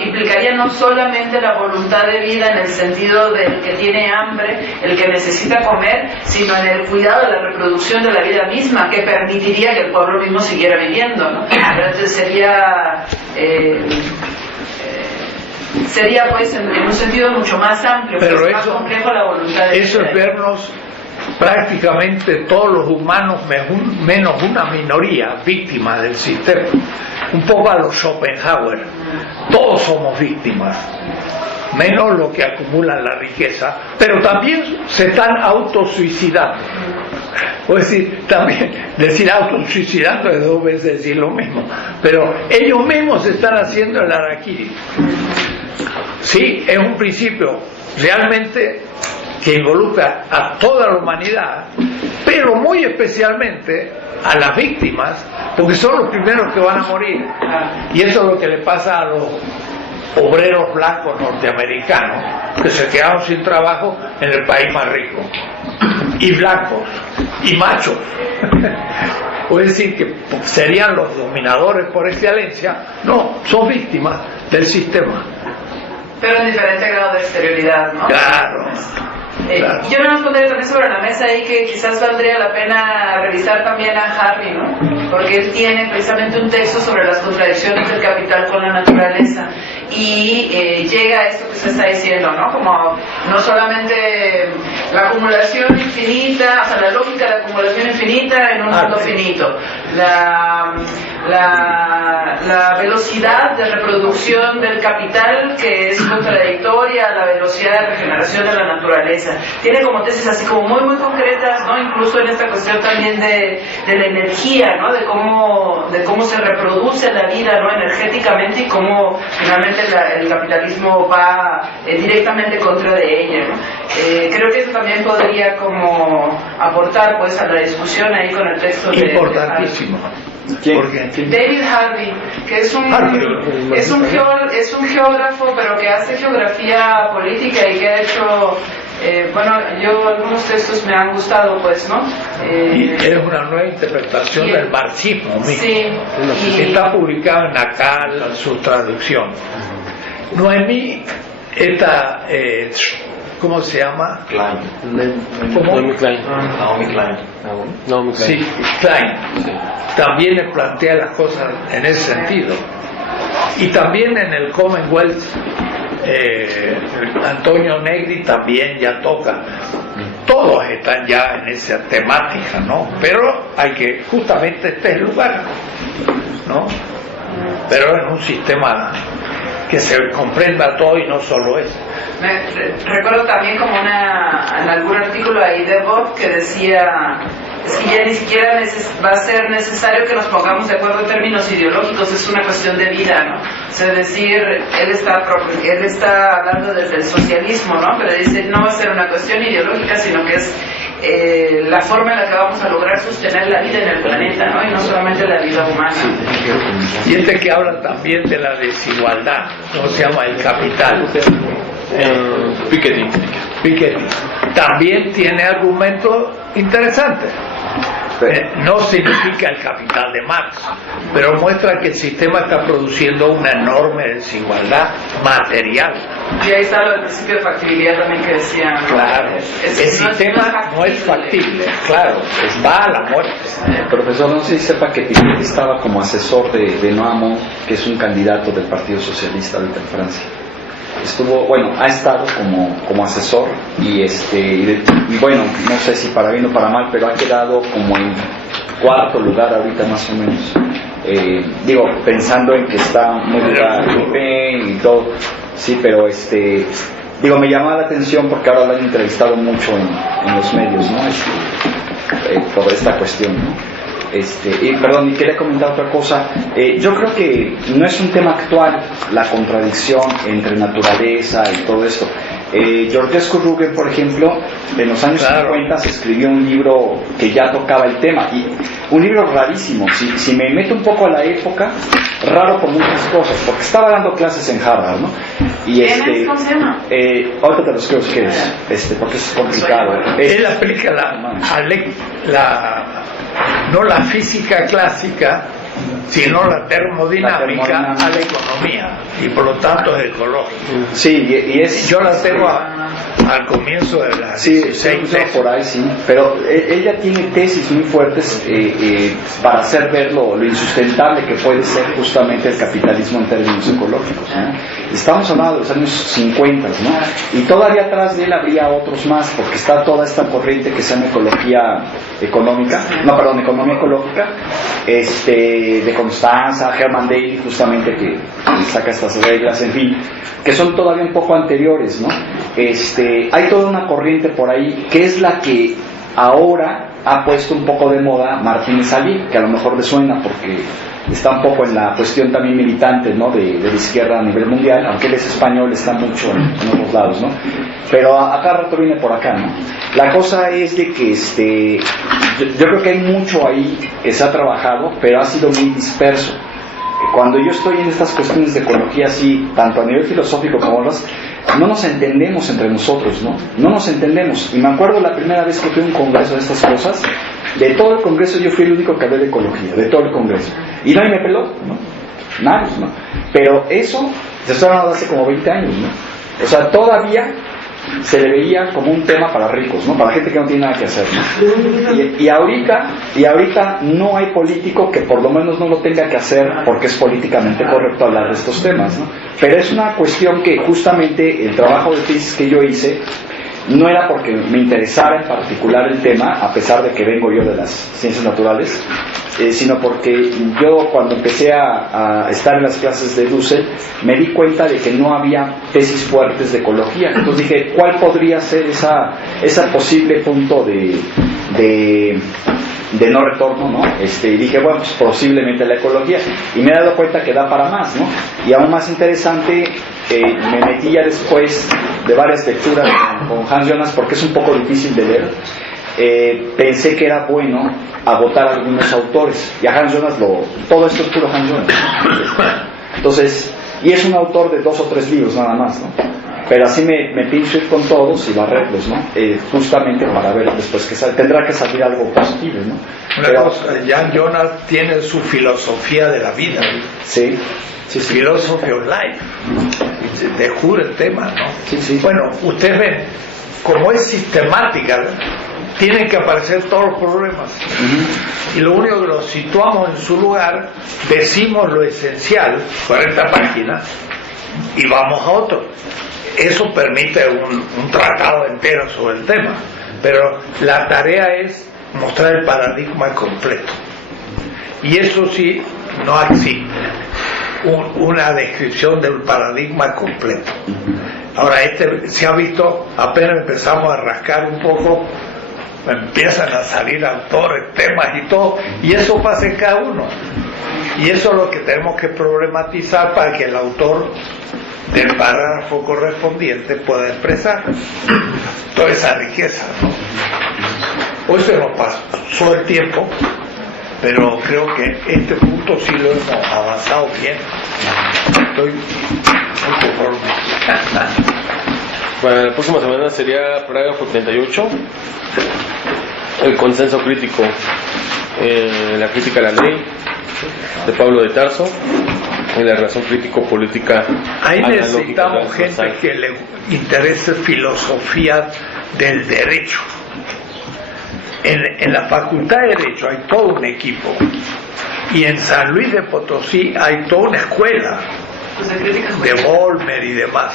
Implicaría no solamente la voluntad de vida en el sentido del que tiene hambre, el que necesita comer, sino en el cuidado de la reproducción de la vida misma, que permitiría que el pueblo mismo siguiera viviendo, ¿no? Entonces sería pues en un sentido mucho más amplio, pero pues, eso, más complejo la voluntad de eso vida. es vernos prácticamente todos los humanos menos una minoría víctimas del sistema, un poco a los Schopenhauer. Todos somos víctimas, menos los que acumulan la riqueza, pero también se están autosuicidando. Es decir, también decir autosuicidando es 2 veces decir lo mismo, pero ellos mismos están haciendo el harakiri. Sí, es un principio realmente que involucra a toda la humanidad, pero muy especialmente a las víctimas, porque son los primeros que van a morir. Y eso es lo que le pasa a los obreros blancos norteamericanos, que se quedaron sin trabajo en el país más rico, y blancos, y machos. Puede decir que serían los dominadores por excelencia. No, son víctimas del sistema. Pero en diferente grado de exterioridad, ¿no? Claro. Yo no nos pondré también sobre la mesa ahí que quizás valdría la pena revisar también a Harvey, ¿no? Porque él tiene precisamente un texto sobre las contradicciones del capital con la naturaleza, y llega a esto que usted está diciendo, ¿no? Como no solamente la acumulación infinita, o sea, la lógica de la acumulación infinita en un mundo finito, la velocidad de reproducción del capital que es contradictoria a la velocidad de regeneración de la naturaleza. Tiene como tesis así como muy muy concretas, ¿no? Incluso en esta cuestión también de la energía, ¿no? De cómo se reproduce la vida, ¿no? Energéticamente, y cómo finalmente el capitalismo va directamente contra de ella, ¿no? Creo que eso también podría como aportar pues a la discusión ahí con el texto de importantísimo. David Harvey, que es un geógrafo, pero que hace geografía política y que ha hecho algunos textos me han gustado, pues, ¿no? Y es una nueva interpretación del marxismo mismo. Sí. Está publicado en ACAL, su traducción. Noemí, ¿cómo se llama? Klein. Naomi Klein. Naomi Klein. Naomi Klein. Sí, Klein. También le plantea las cosas en ese sentido. Y también en el Commonwealth, Antonio Negri también ya toca todos están ya en esa temática, ¿no? Pero hay que, justamente este es el lugar, ¿no? Pero en un sistema que se comprenda todo y no solo eso. Recuerdo también como en algún artículo ahí de Bob que decía, es que ya ni siquiera va a ser necesario que nos pongamos de acuerdo en términos ideológicos, es una cuestión de vida, ¿no? O sea, decir, él está hablando desde el socialismo, ¿no? Pero dice, no va a ser una cuestión ideológica, sino que es la forma en la que vamos a lograr sostener la vida en el planeta, ¿no? Y no solamente la vida humana. Y que habla también de la desigualdad, ¿no? Se llama el capital. Piketty. También tiene argumentos interesantes. No significa el capital de Marx, pero muestra que el sistema está produciendo una enorme desigualdad material. Y ahí está el principio de factibilidad también que decían, ¿no? Claro, el sistema no es factible, claro, va a la muerte. Profesor, no sé si sepa que Piketty estaba como asesor de Noamont, que es un candidato del Partido Socialista ahorita en Francia. Ha estado como asesor y bueno, no sé si para bien o para mal, pero ha quedado como en cuarto lugar ahorita más o menos. Pensando en que está muy bien y todo, sí, pero me llamaba la atención porque ahora lo han entrevistado mucho en los medios, ¿no? Por esta cuestión, ¿no? Y quería comentar otra cosa. Yo creo que no es un tema actual la contradicción entre naturaleza y todo esto. Georgescu Rugen, por ejemplo, en los años 50 se escribió un libro que ya tocaba el tema, y un libro rarísimo. Si me meto un poco a la época, raro por muchas cosas, porque estaba dando clases en Harvard, ¿no? Y ¿Cómo se llama? Ahorita te los creo que es, porque es complicado. Él aplica no la física clásica, sino la termodinámica a la economía, y por lo tanto es ecológico. Sí, yo la tengo al comienzo de la 16 por ahí, sí, pero ella tiene tesis muy fuertes para hacer ver lo insustentable que puede ser justamente el capitalismo en términos ecológicos, ¿no? Estamos hablando de los años 50, ¿no? Y todavía atrás de él habría otros más, porque está toda esta corriente que se llama economía ecológica, de Constanza, Herman Daly, justamente, que saca estas reglas, en fin, que son todavía un poco anteriores, ¿no? Hay toda una corriente por ahí que es la que ahora ha puesto un poco de moda Martínez Alí, que a lo mejor le suena porque está un poco en la cuestión también militante, ¿no? de la izquierda a nivel mundial, aunque él es español, está mucho en otros lados, ¿no? Pero a cada rato viene por acá, ¿no? La cosa es de que yo creo que hay mucho ahí que se ha trabajado, pero ha sido muy disperso. Cuando yo estoy en estas cuestiones de ecología así, tanto a nivel filosófico como otras, no nos entendemos entre nosotros, ¿no? No nos entendemos. Y me acuerdo la primera vez que fui a un congreso de estas cosas, de todo el congreso yo fui el único que hablé de ecología, de todo el congreso. Y nadie me peló, ¿no? Nadie, ¿no? Pero eso, se está hablando de hace como 20 años, ¿no? O sea, todavía se le veía como un tema para ricos, ¿no? Para gente que no tiene nada que hacer, ¿no? Y ahorita no hay político que por lo menos no lo tenga que hacer porque es políticamente correcto hablar de estos temas, ¿no? Pero es una cuestión que justamente el trabajo de tesis que yo hice no era porque me interesara en particular el tema, a pesar de que vengo yo de las ciencias naturales, sino porque yo cuando empecé a estar en las clases de Dussel me di cuenta de que no había tesis fuertes de ecología. Entonces dije, ¿cuál podría ser esa posible punto de no retorno, ¿no? Y dije, bueno, pues posiblemente la ecología, y me he dado cuenta que da para más, ¿no? Y aún más interesante, me metí ya después de varias lecturas con Hans Jonas, porque es un poco difícil de leer. Pensé que era bueno agotar algunos autores, y a Hans Jonas todo esto es puro Hans Jonas. Entonces, y es un autor de 2 o 3 libros nada más, ¿no? Pero así me pienso ir con todos y barrerlos, ¿no? Justamente para ver después que tendrá que salir algo positivo, ¿no? Una cosa, Jan Jonas tiene su filosofía de la vida, ¿no? Sí. Philosophy of Life, te juro el tema, ¿no? Sí. Bueno, ustedes ven, como es sistemática, tienen que aparecer todos los problemas. Y lo único que los situamos en su lugar, decimos lo esencial, 40 páginas, y vamos a otro. Eso permite un tratado entero sobre el tema. pero la tarea es mostrar el paradigma completo. Y eso sí, no existe una descripción del paradigma completo. Ahora, se ha visto, apenas empezamos a rascar un poco, empiezan a salir autores, temas y todo, y eso pasa en cada uno. Y eso es lo que tenemos que problematizar para que el autor del parágrafo correspondiente pueda expresar toda esa riqueza, ¿no? Hoy se nos pasó el tiempo, pero creo que este punto sí lo hemos avanzado bien. Estoy muy conforme. Para la próxima semana sería parágrafo 38, el consenso crítico, la crítica a la ley, de Pablo de Tarso, en la relación crítico-política. Ahí necesitamos gente que le interese filosofía del derecho. En la Facultad de Derecho hay todo un equipo, y en San Luis de Potosí hay toda una escuela de Volmer y demás.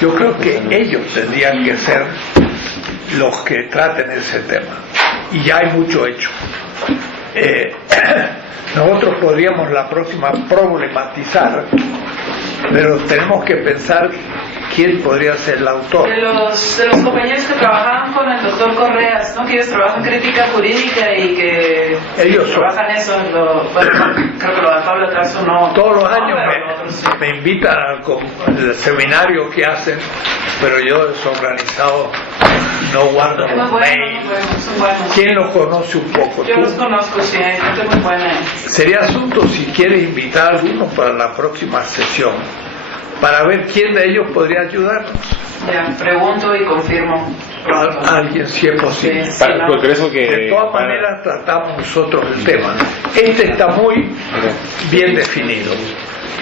Yo creo que ellos tendrían que ser los que traten ese tema, y ya hay mucho hecho. Nosotros podríamos la próxima problematizar, pero tenemos que pensar quién podría ser el autor. De los compañeros que trabajaban con el doctor Correas, ¿no? Que ellos trabajan crítica jurídica y que ellos trabajan eso. Creo que lo de Pablo Tarso no. Todos los años sí. me invitan al seminario que hacen, pero yo desorganizado no guardo los mails. ¿Quién los conoce un poco? Yo ¿Tú? los conozco, sí, hay gente muy buena. Sería asunto si quieres invitar a alguno para la próxima sesión, para ver quién de ellos podría ayudarnos. Ya, pregunto y confirmo. Alguien, si es posible. Sí, Para, no. De todas maneras tratamos nosotros el tema. Este está muy bien definido.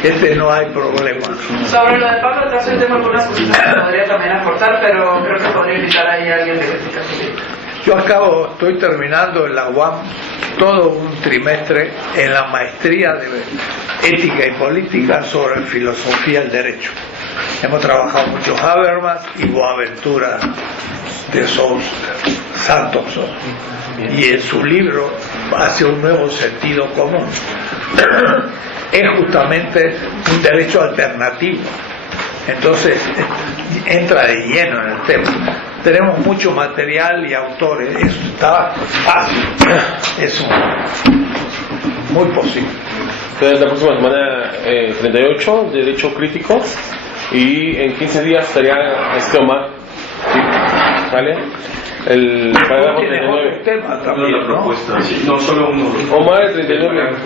Este no hay problema. Sobre lo de Pablo Tarso yo tengo algunas cositas que podría también aportar, pero creo que podría invitar ahí a alguien de crítica jurídica. Yo estoy terminando en la UAM todo un trimestre en la maestría de ética y política sobre filosofía del derecho. Hemos trabajado mucho Habermas y Boaventura de Santos, y en su libro hace un nuevo sentido común. Es justamente un derecho alternativo. Entonces entra de lleno en el tema. Tenemos mucho material y autores. Eso está fácil. Es muy posible. Entonces, la próxima semana 38, Derecho Crítico, y en 15 días estaría Omar. ¿Sí? ¿Vale? El parágrafo 39. Tema también, la propuesta, sí. No solo uno. Omar, el 39.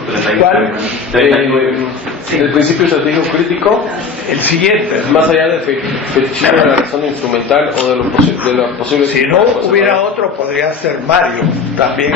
¿Cuál? 39. El principio estratégico crítico, El siguiente. más allá del fetichismo de la razón instrumental o de lo posible. Si no hubiera otro, podría ser Mario también.